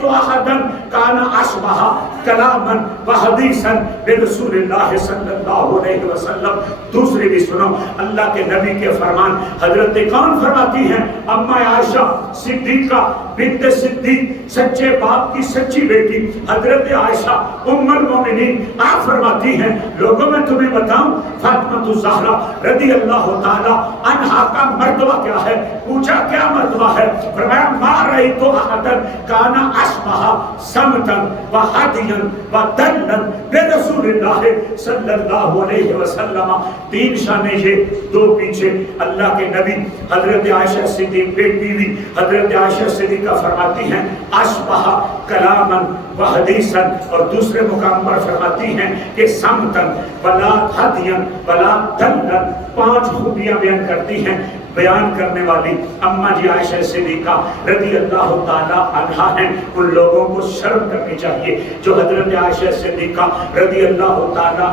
احدا کان اشبہ کلاما و حدیثا برسول اللہ صلی اللہ علیہ وسلم۔ دوسری بھی سنو، اللہ کے نبی کے فرمان حضرت کون فرماتی ہیں؟ اما عائشہ صدیقہ بنت صدیق، سچے باپ کی سچی بیٹی حضرت عائشہ ام المومنین، آپ فرماتی ہیں لوگوں میں تمہیں بتاؤں فاطمہ الزہرا رضی اللہ تعالی عنہا کا مرتبہ کیا ہے؟ پوچھا کیا مرتبہ ہے؟ فرمایا ما رأیت احدا کان اشبہ سمتا و ہدیا و دلا برسول اللہ صلی اللہ علیہ وسلم۔ تین شانیں یہ، دو پیچھے اللہ کے نبی حضرت عائشہ صدیق بیٹی حضرت عائشہ صدیقہ فرماتی ہیں اشبہ کلاما و حدیثا، اور دوسرے مقام پر فرماتی ہیں کہ سمتا ولا ہدیا ولا دلا، پانچ خوبیاں بیان کرتی ہیں۔ بیان کرنے والی اما جی عائشہ صدیقہ رضی اللہ تعالی عنہا ہیں۔ ان لوگوں کو شرم کرنی چاہیے جو حضرت عائشہ صدیقہ رضی اللہ تعالی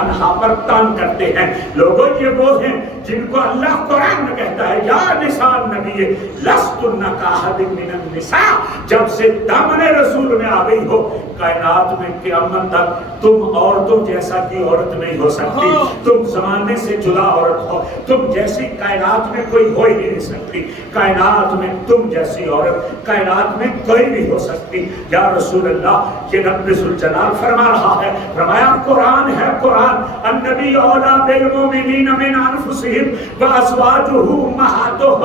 عنہا پر تان کرتے ہیں۔ لوگوں یہ وہ ہیں جن کو اللہ قرآن میں کہتا ہے یا نساء النبی لستن کاحد من النساء، جب سے دامن رسول میں آ گئی ہو کائنات میں قیامت تک تم عورتوں جیسا کی عورت نہیں ہو سکتی، تم زمانے سے جدا عورت ہو، تم جیسی کائنات میں کوئی ہو ہی نہیں سکتی، کائنات میں تم جیسی عورت کائنات میں کوئی نہیں ہو سکتی۔ یا رسول اللہ یہ رب ذوالجلال فرما رہا ہے، فرمایا قرآن ہے قرآن، النبی اولیٰ بالمؤمنین من انفسہم وازواجہ امہاتہم،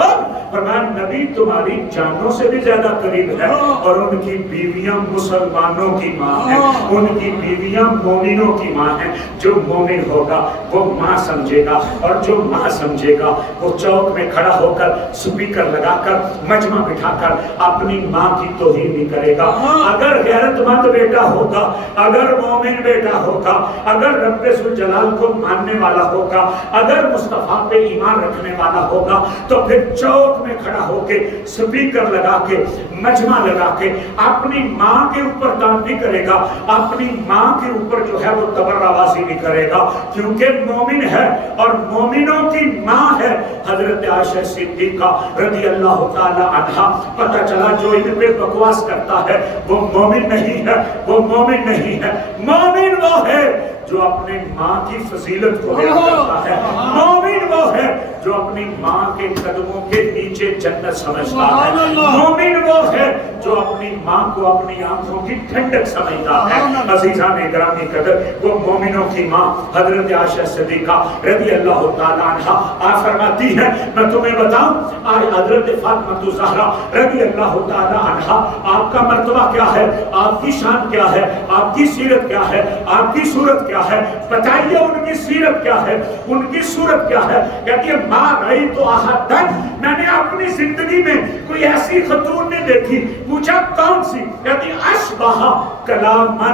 فرمایا نبی تمہاری جانوں سے بھی زیادہ قریب ہے اور ان کی بیویاں مسلمانوں کی ماں ہیں، ان کی بیویاں مومنوں کی ماں ہیں۔ جو مومن ہوگا وہ ماں سمجھے گا، اور جو ماں سمجھے گا وہ چوک میں کھڑا ہو کر سپیکر لگا کر مجمع بٹھا کر اپنی ماں کی توہین نہیں کرے گا۔ اگر غیرت مند بیٹا ہوگا، اگر مومن بیٹا ہوگا، اگر رب ذوالجلال کو ماننے والا ہوگا، اگر مصطفیٰ پہ ایمان رکھنے والا ہوگا تو پھر چوک میں کھڑا ہو کے سپیکر لگا کے مجمع لگا کے اپنی ماں کے اوپر تان نہیں کرے گا، اپنی ماں کے اوپر جو ہے وہ تبرآوازی نہیں کرے گا، کیونکہ مومن ہے اور مومنوں کی ماں ہے حضرت عائشہ صدیقہ رضی اللہ تعالی عنہا۔ پتہ چلا جو ان پہ بکواس کرتا ہے وہ مومن نہیں ہے، وہ مومن نہیں ہے۔ مومن وہ ہے جو اپنی ماں کی فضیلت کو بیان کرتا ہے، مومن وہ ہے جو اپنی ماں کے قدموں کے نیچے جنت سمجھتا ہے، مومن وہ ہے جو اپنی ماں کو اپنی آنکھوں کی ٹھنڈک سمجھتا ہے۔ عزیزان گرامی قدر، وہ مومنوں کی ماں حضرت عائشہ صدیقہ رضی اللہ تعالی عنہا آپ فرماتی ہے میں تمہیں بتاؤں آج حضرت فاطمہ الزہرا رضی اللہ تعالی عنہا آپ کا مرتبہ کیا ہے، آپ کی شان کیا ہے، آپ کی سیرت کیا ہے، آپ کی صورت کیا ہے، بتائیے ان کی سیرت کیا ہے، ان کی صورت کیا ہے۔ کہتی ہے ما رأیت احدا، میں نے اپنی زندگی میں کوئی ایسی خاتون نہیں دیکھی۔ پوچھا کون سی؟ کہتی اشبہ کلاما،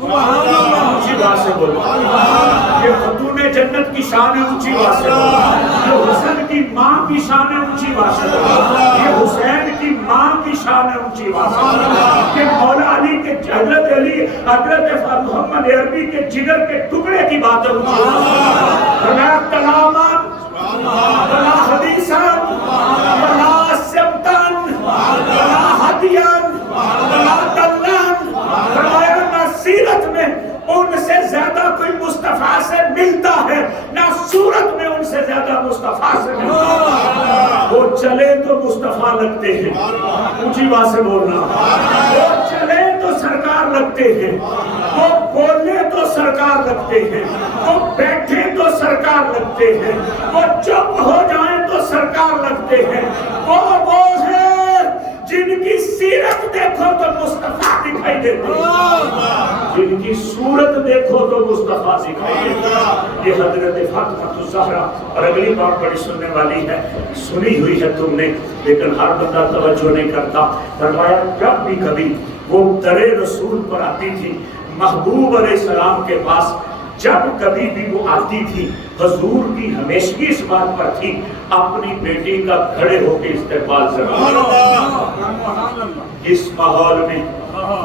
اونچی بات سے بولو، یہ خاتون جنت کی شان اونچی واصل یہ حسن کی ماں کی شان اونچی واصل یہ حسین کی ماں کی شان اونچی واصل کہ مولا علی کے حضرت علی حضرت محمد عربی کے جگر کے ٹکڑے کی بات ہے ولا کلامان ولا حدیثان ولا سمتان ولا حدیان ولا دلان فرمایا نہ سیرت میں ان سے زیادہ کوئی مصطفیٰ سے ملتا ہے نہ صورت میں ان سے زیادہ مصطفیٰ سے ملتا ہے وہ چلے تو مصطفیٰ لگتے ہیں اونچی بات سے بولنا وہ چلے تو سرکار لگتے ہیں وہ بولے تو سرکار لگتے ہیں وہ بیٹھے تو سرکار لگتے ہیں وہ چپ ہو جائیں تو سرکار لگتے ہیں وہ ہے جن کی سیرت دیکھو تو مصطفیٰ دکھائی دیتے ہیں جن کی صورت دیکھو تو مصطفیٰ دکھائی دیتے ہیں یہ حضرت فاطمہ الزہرا اور اگلی بات بڑی سننے والی ہے سنی ہوئی ہے تم نے لیکن ہر بندہ توجہ نہیں کرتا فرمایا جب بھی کبھی وہ در رسول پر آتی تھی محبوب علیہ السلام کے پاس جب کبھی بھی وہ آتی تھی حضور کی ہمیشگی اس بات پر تھی اپنی بیٹی کا کھڑے ہو کے استقبال ضرور اس ماحول میں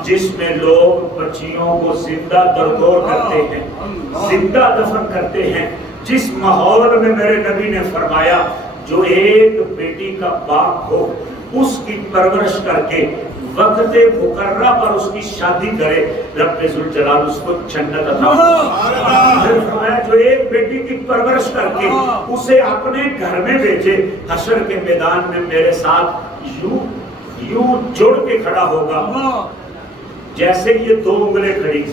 جس میں لوگ بچیوں کو زندہ دردور کرتے ہیں زندہ دفن کرتے ہیں جس ماحول میں میرے نبی نے فرمایا جو ایک بیٹی کا باپ ہو اس کی پرورش کر کے وقت مقررہ پر اس کی شادی کرے رب ذوالجلال اس کو جنت عطا فرمایا جو ایک بیٹی کی پرورش کر کے اسے اپنے گھر میں بھیجے حشر کے میدان میں میرے ساتھ یوں جڑ کے کھڑا ہوگا جیسے یہ دو انگلیں کھڑی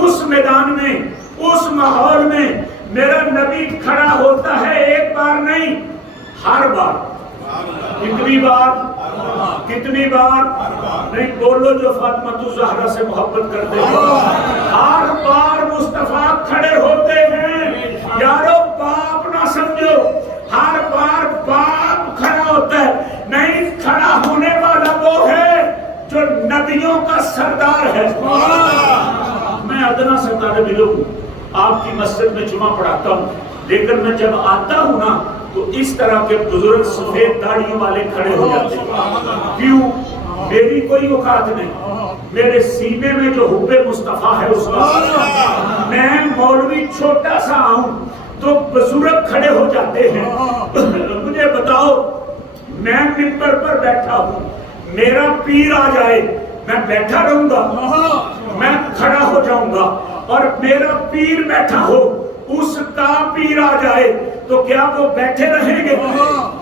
اس میدان میں اس ماحول میں میرا نبی کھڑا ہوتا ہے ایک بار نہیں ہر بار کتنی بار نہیں بولو جو فاطمہ الزہرا سے محبت کرتے ہیں ہر بار مصطفیٰ کھڑے ہوتے ہیں یارو باپ نہ سمجھو ہر بار باپ کھڑا ہوتا ہے نہیں کھڑا ہونے والا وہ ہے جو نبیوں کا سردار ہے میں ادنا سردار ملوں آپ کی مسجد میں جمعہ پڑھاتا ہوں لیکن میں جب آتا ہوں نا تو اس طرح کے بزرگ سفید داڑھیوں والے کھڑے ہو جاتے ہیں کیوں میری کوئی اوقات نہیں میرے سینے میں جو حب مصطفیٰ ہے اس کا میں مولوی چھوٹا سا آؤں تو بزرگ کھڑے ہو جاتے ہیں مجھے بتاؤ میں منبر پر بیٹھا ہوں میرا پیر آ جائے میں بیٹھا رہوں گا میں کھڑا ہو جاؤں گا اور میرا پیر بیٹھا ہو اس کا پیر آ جائے تو کیا وہ بیٹھے رہیں گے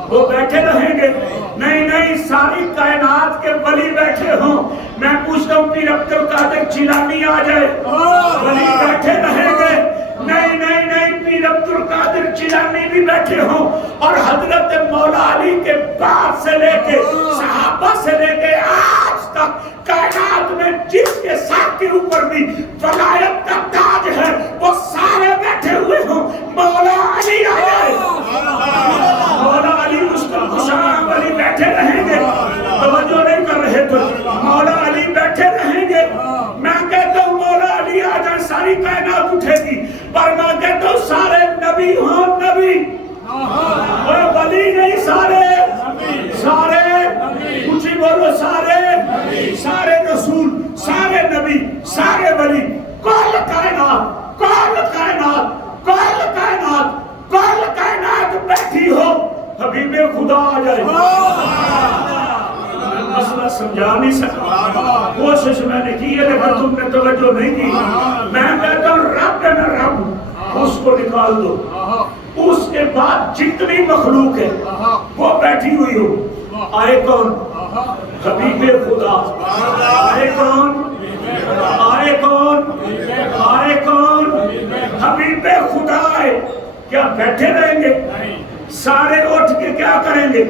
وہ بیٹھے رہیں گے نہیں ساری کائنات کے ولی بیٹھے ہوں میں پوچھتا ہوں پیر عبد القادر جیلانی آ جائے ولی بیٹھے رہیں گے نہیں پیر عبد القادر جیلانی بھی بیٹھے ہوں اور حضرت مولا علی کے بعد سے لے کے صحابہ سے لے کے آج تک کائنات میں جس کے ساتھ کے اوپر بھی ولایت کا تاج ہے وہ سارے بیٹھے ہوئے ہوں مولا علی آ جائے مولا علی مشکل خوشام علی بیٹھے رہیں گے توجہ نہیں کر رہے تو مولا علی بیٹھے رہیں گے میں کہتا ہوں مولا علی آ جائے ساری کائنات اٹھے گی پر میں کہتا ہوں سارے نبی ہوں نبی ولی نہیں سارے اونچی بولو سارے رسول سارے نبی سارے ولی کل کائنات بیٹھی ہو حبیب خدا آ جائے مسئلہ سمجھا نہیں سکتا کوشش میں نے کی ہے لیکن تم نے توجہ نہیں کی میں کہتا ہوں رب ہے میں رب اس کو نکال دو اس کے بعد جتنی مخلوق ہے وہ بیٹھی ہوئی ہو آئے کون حبیب خدا آئے کون حبیب خدا آئے کیا بیٹھے رہیں گے سارے اٹھ کے کیا کریں گے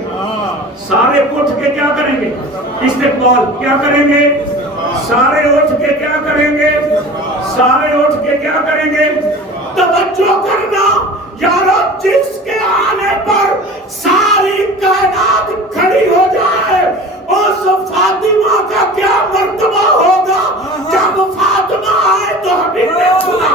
استقبال کیا کریں گے سارے اٹھ کے کیا کریں گے توجہ کرنا یارو جس کے آنے پر ساری کائنات کھڑی ہو جائے اس فاطمہ کا کیا مرتبہ ہوگا جب فاطمہ آئے تو حبیب خدا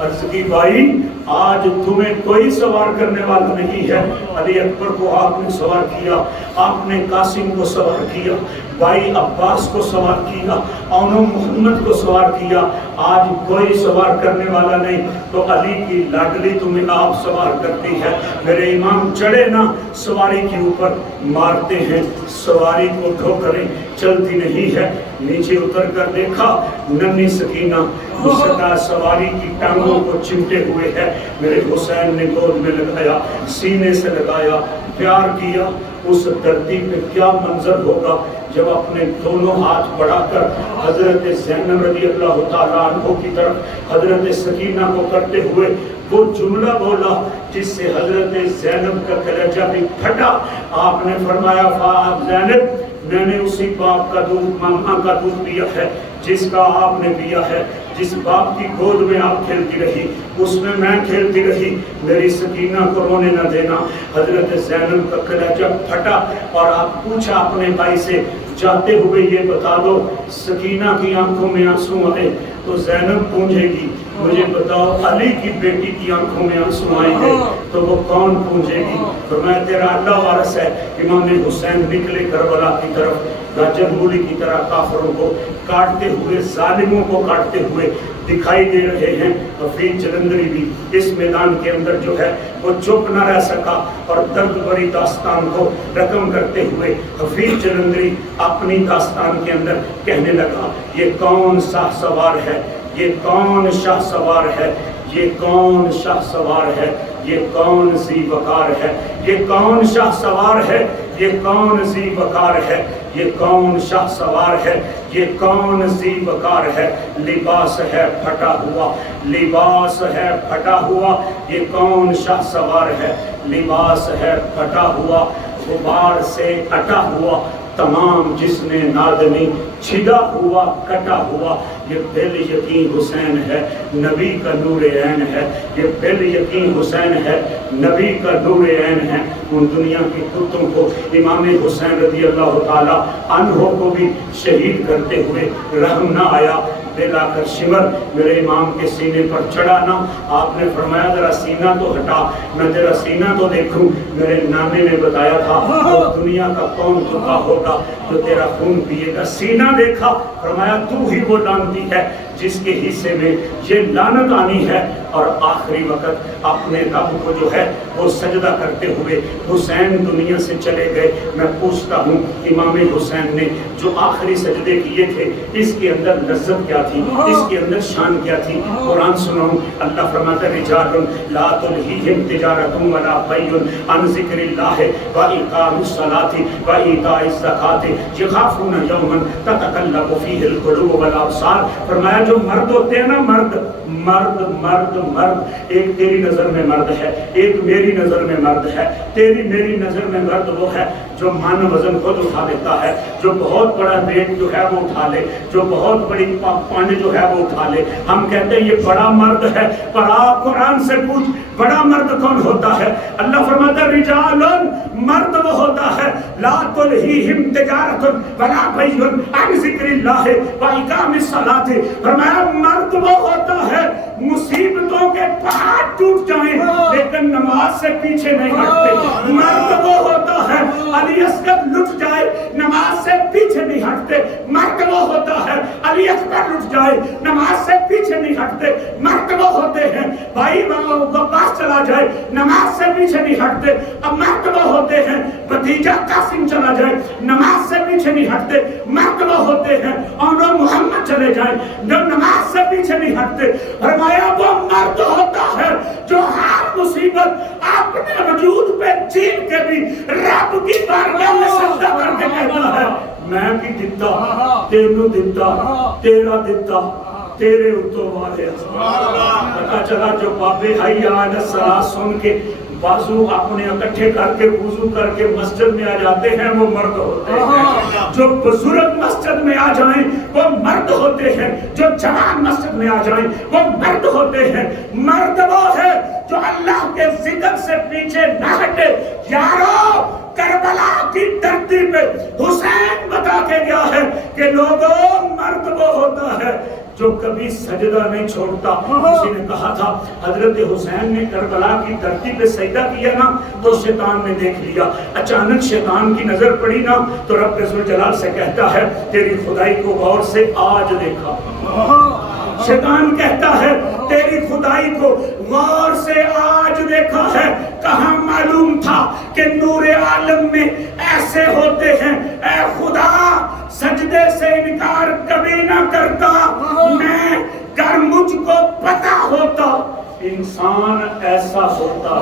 عرض کی بھائی آج تمہیں کوئی سوار کرنے والا نہیں ہے. علی اکبر کو آپ نے سوار کیا, آپ نے قاسم کو سوار کیا, بھائی عباس کو سوار کیا, اونو محمد کو سوار کیا, آج کوئی سوار کرنے والا نہیں. تو علی کی لاڈلی تمہیں آپ سوار کرتی ہے. میرے امام چڑھے نا سواری کے اوپر, مارتے ہیں سواری کو ٹھوکریں, چلتی نہیں ہے. نیچے اتر کر دیکھا ننھی سکینہ سدا سواری کی ٹانگوں کو چمٹے ہوئے ہے. میرے حسین نے گود میں لگایا, سینے سے لگایا, پیار کیا. اس دھرتی پہ کیا منظر ہوگا جب اپنے دونوں ہاتھ بڑھا کر حضرت زینب رضی اللہ تعالیٰ عنہ کی طرف حضرت سکینہ کو کرتے ہوئے وہ جملہ بولا جس سے حضرت زینب کا کلیجہ بھی پھٹا. آپ نے فرمایا فاطمہ زینب میں نے اسی باپ کا دودھ ماما کا دودھ پیا ہے جس کا آپ نے پیا ہے. جس باپ کی گود میں آپ کھیلتی رہی اس میں میں کھیلتی رہی. میری سکینہ کو رونے نہ دینا. حضرت زینب کا کلیجہ پھٹا اور آپ پوچھا اپنے بھائی سے جاتے ہوئے یہ بتا دو سکینہ کی آنکھوں میں آنسو آئے تو زینب پوچھے گی مجھے بتاؤ علی کی بیٹی کی آنکھوں میں آنسو آئیں گے تو وہ کون پوچھے گی؟ فرمایا تیرا اللہ وارث ہے. امام حسین نکلے کربلا کی طرف گاجر مولی کی طرح کافروں کو کاٹتے ہوئے, ظالموں کو کاٹتے ہوئے دکھائی دے رہے ہیں. حفیظ جلندری بھی اس میدان کے اندر جو ہے وہ چپ نہ رہ سکا اور درد بری داستان کو رقم کرتے ہوئے حفیظ جلندری اپنی داستان کے اندر کہنے لگا یہ کون شاہ سوار ہے, یہ کون شاہ سوار ہے, یہ کون شاہ سوار ہے, یہ کون ذی وقار ہے, یہ کون شاہ سوار ہے, یہ کون ذی وقار ہے, یہ کون شاہ سوار ہے, یہ کون ذی وقار ہے. لباس ہے پھٹا ہوا, لباس ہے پھٹا ہوا, یہ کون شاہ سوار ہے, لباس ہے پھٹا ہوا, غبار سے اٹا ہوا تمام جس نے نادنی چھدا ہوا کٹا ہوا. یہ بل یقین حسین ہے نبی کا نور عین ہے, یہ بل یقین حسین ہے نبی کا نور عین ہے. ان دنیا کے کتوں کو امام حسین رضی اللہ تعالی عنہ کو بھی شہید کرتے ہوئے رحم نہ آیا. دل آ کر شمر میرے امام کے سینے پر چڑھا نا. آپ نے فرمایا ذرا سینہ تو ہٹا میں تیرا سینہ تو دیکھوں. میرے نانے نے بتایا تھا وہ دنیا کا کون دکا ہوگا جو تیرا خون پیے گا. سینہ دیکھا, فرمایا تو ہی وہ لانتی ہے جس کے حصے میں یہ لعنت آنی ہے. اور آخری وقت اپنے رب کو جو ہے وہ سجدہ کرتے ہوئے حسین دنیا سے چلے گئے. میں پوچھتا ہوں امام حسین نے جو آخری سجدے کیے تھے اس کے اندر لذت کیا تھی, اس کے اندر شان کیا تھی؟ قرآن سناؤں. اللہ فرماتا ہے رجال لا تلہیہم تجارت ولا بیع عن ذکر اللہ وإقام الصلاۃ وإیتاء الزکاۃ یخافون یوما تتقلب فیہ القلوب والابصار. فرمایا جو مرد ہوتے ہیں نا, مرد مرد مرد مرد, ایک تیری نظر میں مرد ہے, ایک میری نظر میں مرد ہے. تیری میری نظر میں مرد وہ ہے جو مان وزن خود اٹھا لیتا ہے, جو بہت بڑا ویٹ جو ہے وہ اٹھا لے, جو بہت بڑی پانڈ جو ہے وہ اٹھا لے. ہم کہتے ہیں یہ بڑا مرد ہے, پر آپ قرآن سے پوچھ بڑا مرد کون ہوتا ہے؟ اللہ فرماتا ہے رجال, مرد وہ ہوتا ہے لا تلہیہم تجارت ولا بیع عن ذکر اللہ وإقام الصلاۃ. فرمایا مرد وہ ہوتا ہے مصیبتوں کے پہاڑ ٹوٹ جائیں لیکن نماز سے پیچھے نہیں ہٹتے. مرد وہ ہوتا ہے علی اصغر لٹ جائے نماز سے پیچھے نہیں ہٹتے. مرد وہ ہوتا ہے علی اکبر لٹ جائے نماز سے پیچھے نہیں ہٹتے. مرد وہ ہوتے ہیں بھائی عباس چلا جائے نماز سے پیچھے نہیں ہٹتے. اب مرد وہ ہوتے ہیں بھتیجا قاسم چلا جائے نماز سے پیچھے نہیں ہٹتے. مرد وہ ہوتے ہیں اور محمد چلے جائیں جو نماز سے پیچھے نہیں ہٹتے. فرمایا وہ مرد ہوتا ہے جو ہر مصیبت اپنے وجود پہ چین کے بھی رب کی بارگاہ میں سجدہ کر کے کہتا ہے میں بھی دیتا تینوں دیتا تیرا دیتا تیرے اتو والے. پتا چلا جو بابے حی علی الصلاۃ سن کے بازو اپنے اکٹھے کر کے وضو کر کے مسجد میں آ جاتے ہیں وہ مرد ہوتے ہیں. جو بزرگ مسجد میں آ جائیں وہ مرد ہوتے ہیں, جو جوان مسجد میں آ جائیں وہ مرد ہوتے ہیں. مرد وہ ہے جو اللہ کے ذکر سے پیچھے نہ ہٹے. یارو کربلا کی دھرتی پہ حسین بتا کے گیا ہے کہ لوگوں مرد وہ ہوتا ہے جو کبھی سجدہ نہیں چھوڑتا. کسی نے کہا تھا حضرت حسین نے کربلا کی دھرتی پہ سجدہ کیا نا تو شیطان نے دیکھ لیا. اچانک شیطان کی نظر پڑی نا تو رب ذوالجلال سے کہتا ہے تیری خدائی کو غور سے آج دیکھا. شیطان کہتا ہے تیری خدائی کو غور سے آج دیکھا ہے. کہاں معلوم تھا کہ نور عالم میں ایسے ہوتے ہیں. اے خدا سجدے سے انکار کبھی نہ کرتا. میں گر مجھ کو پتا ہوتا انسان ایسا ہوتا.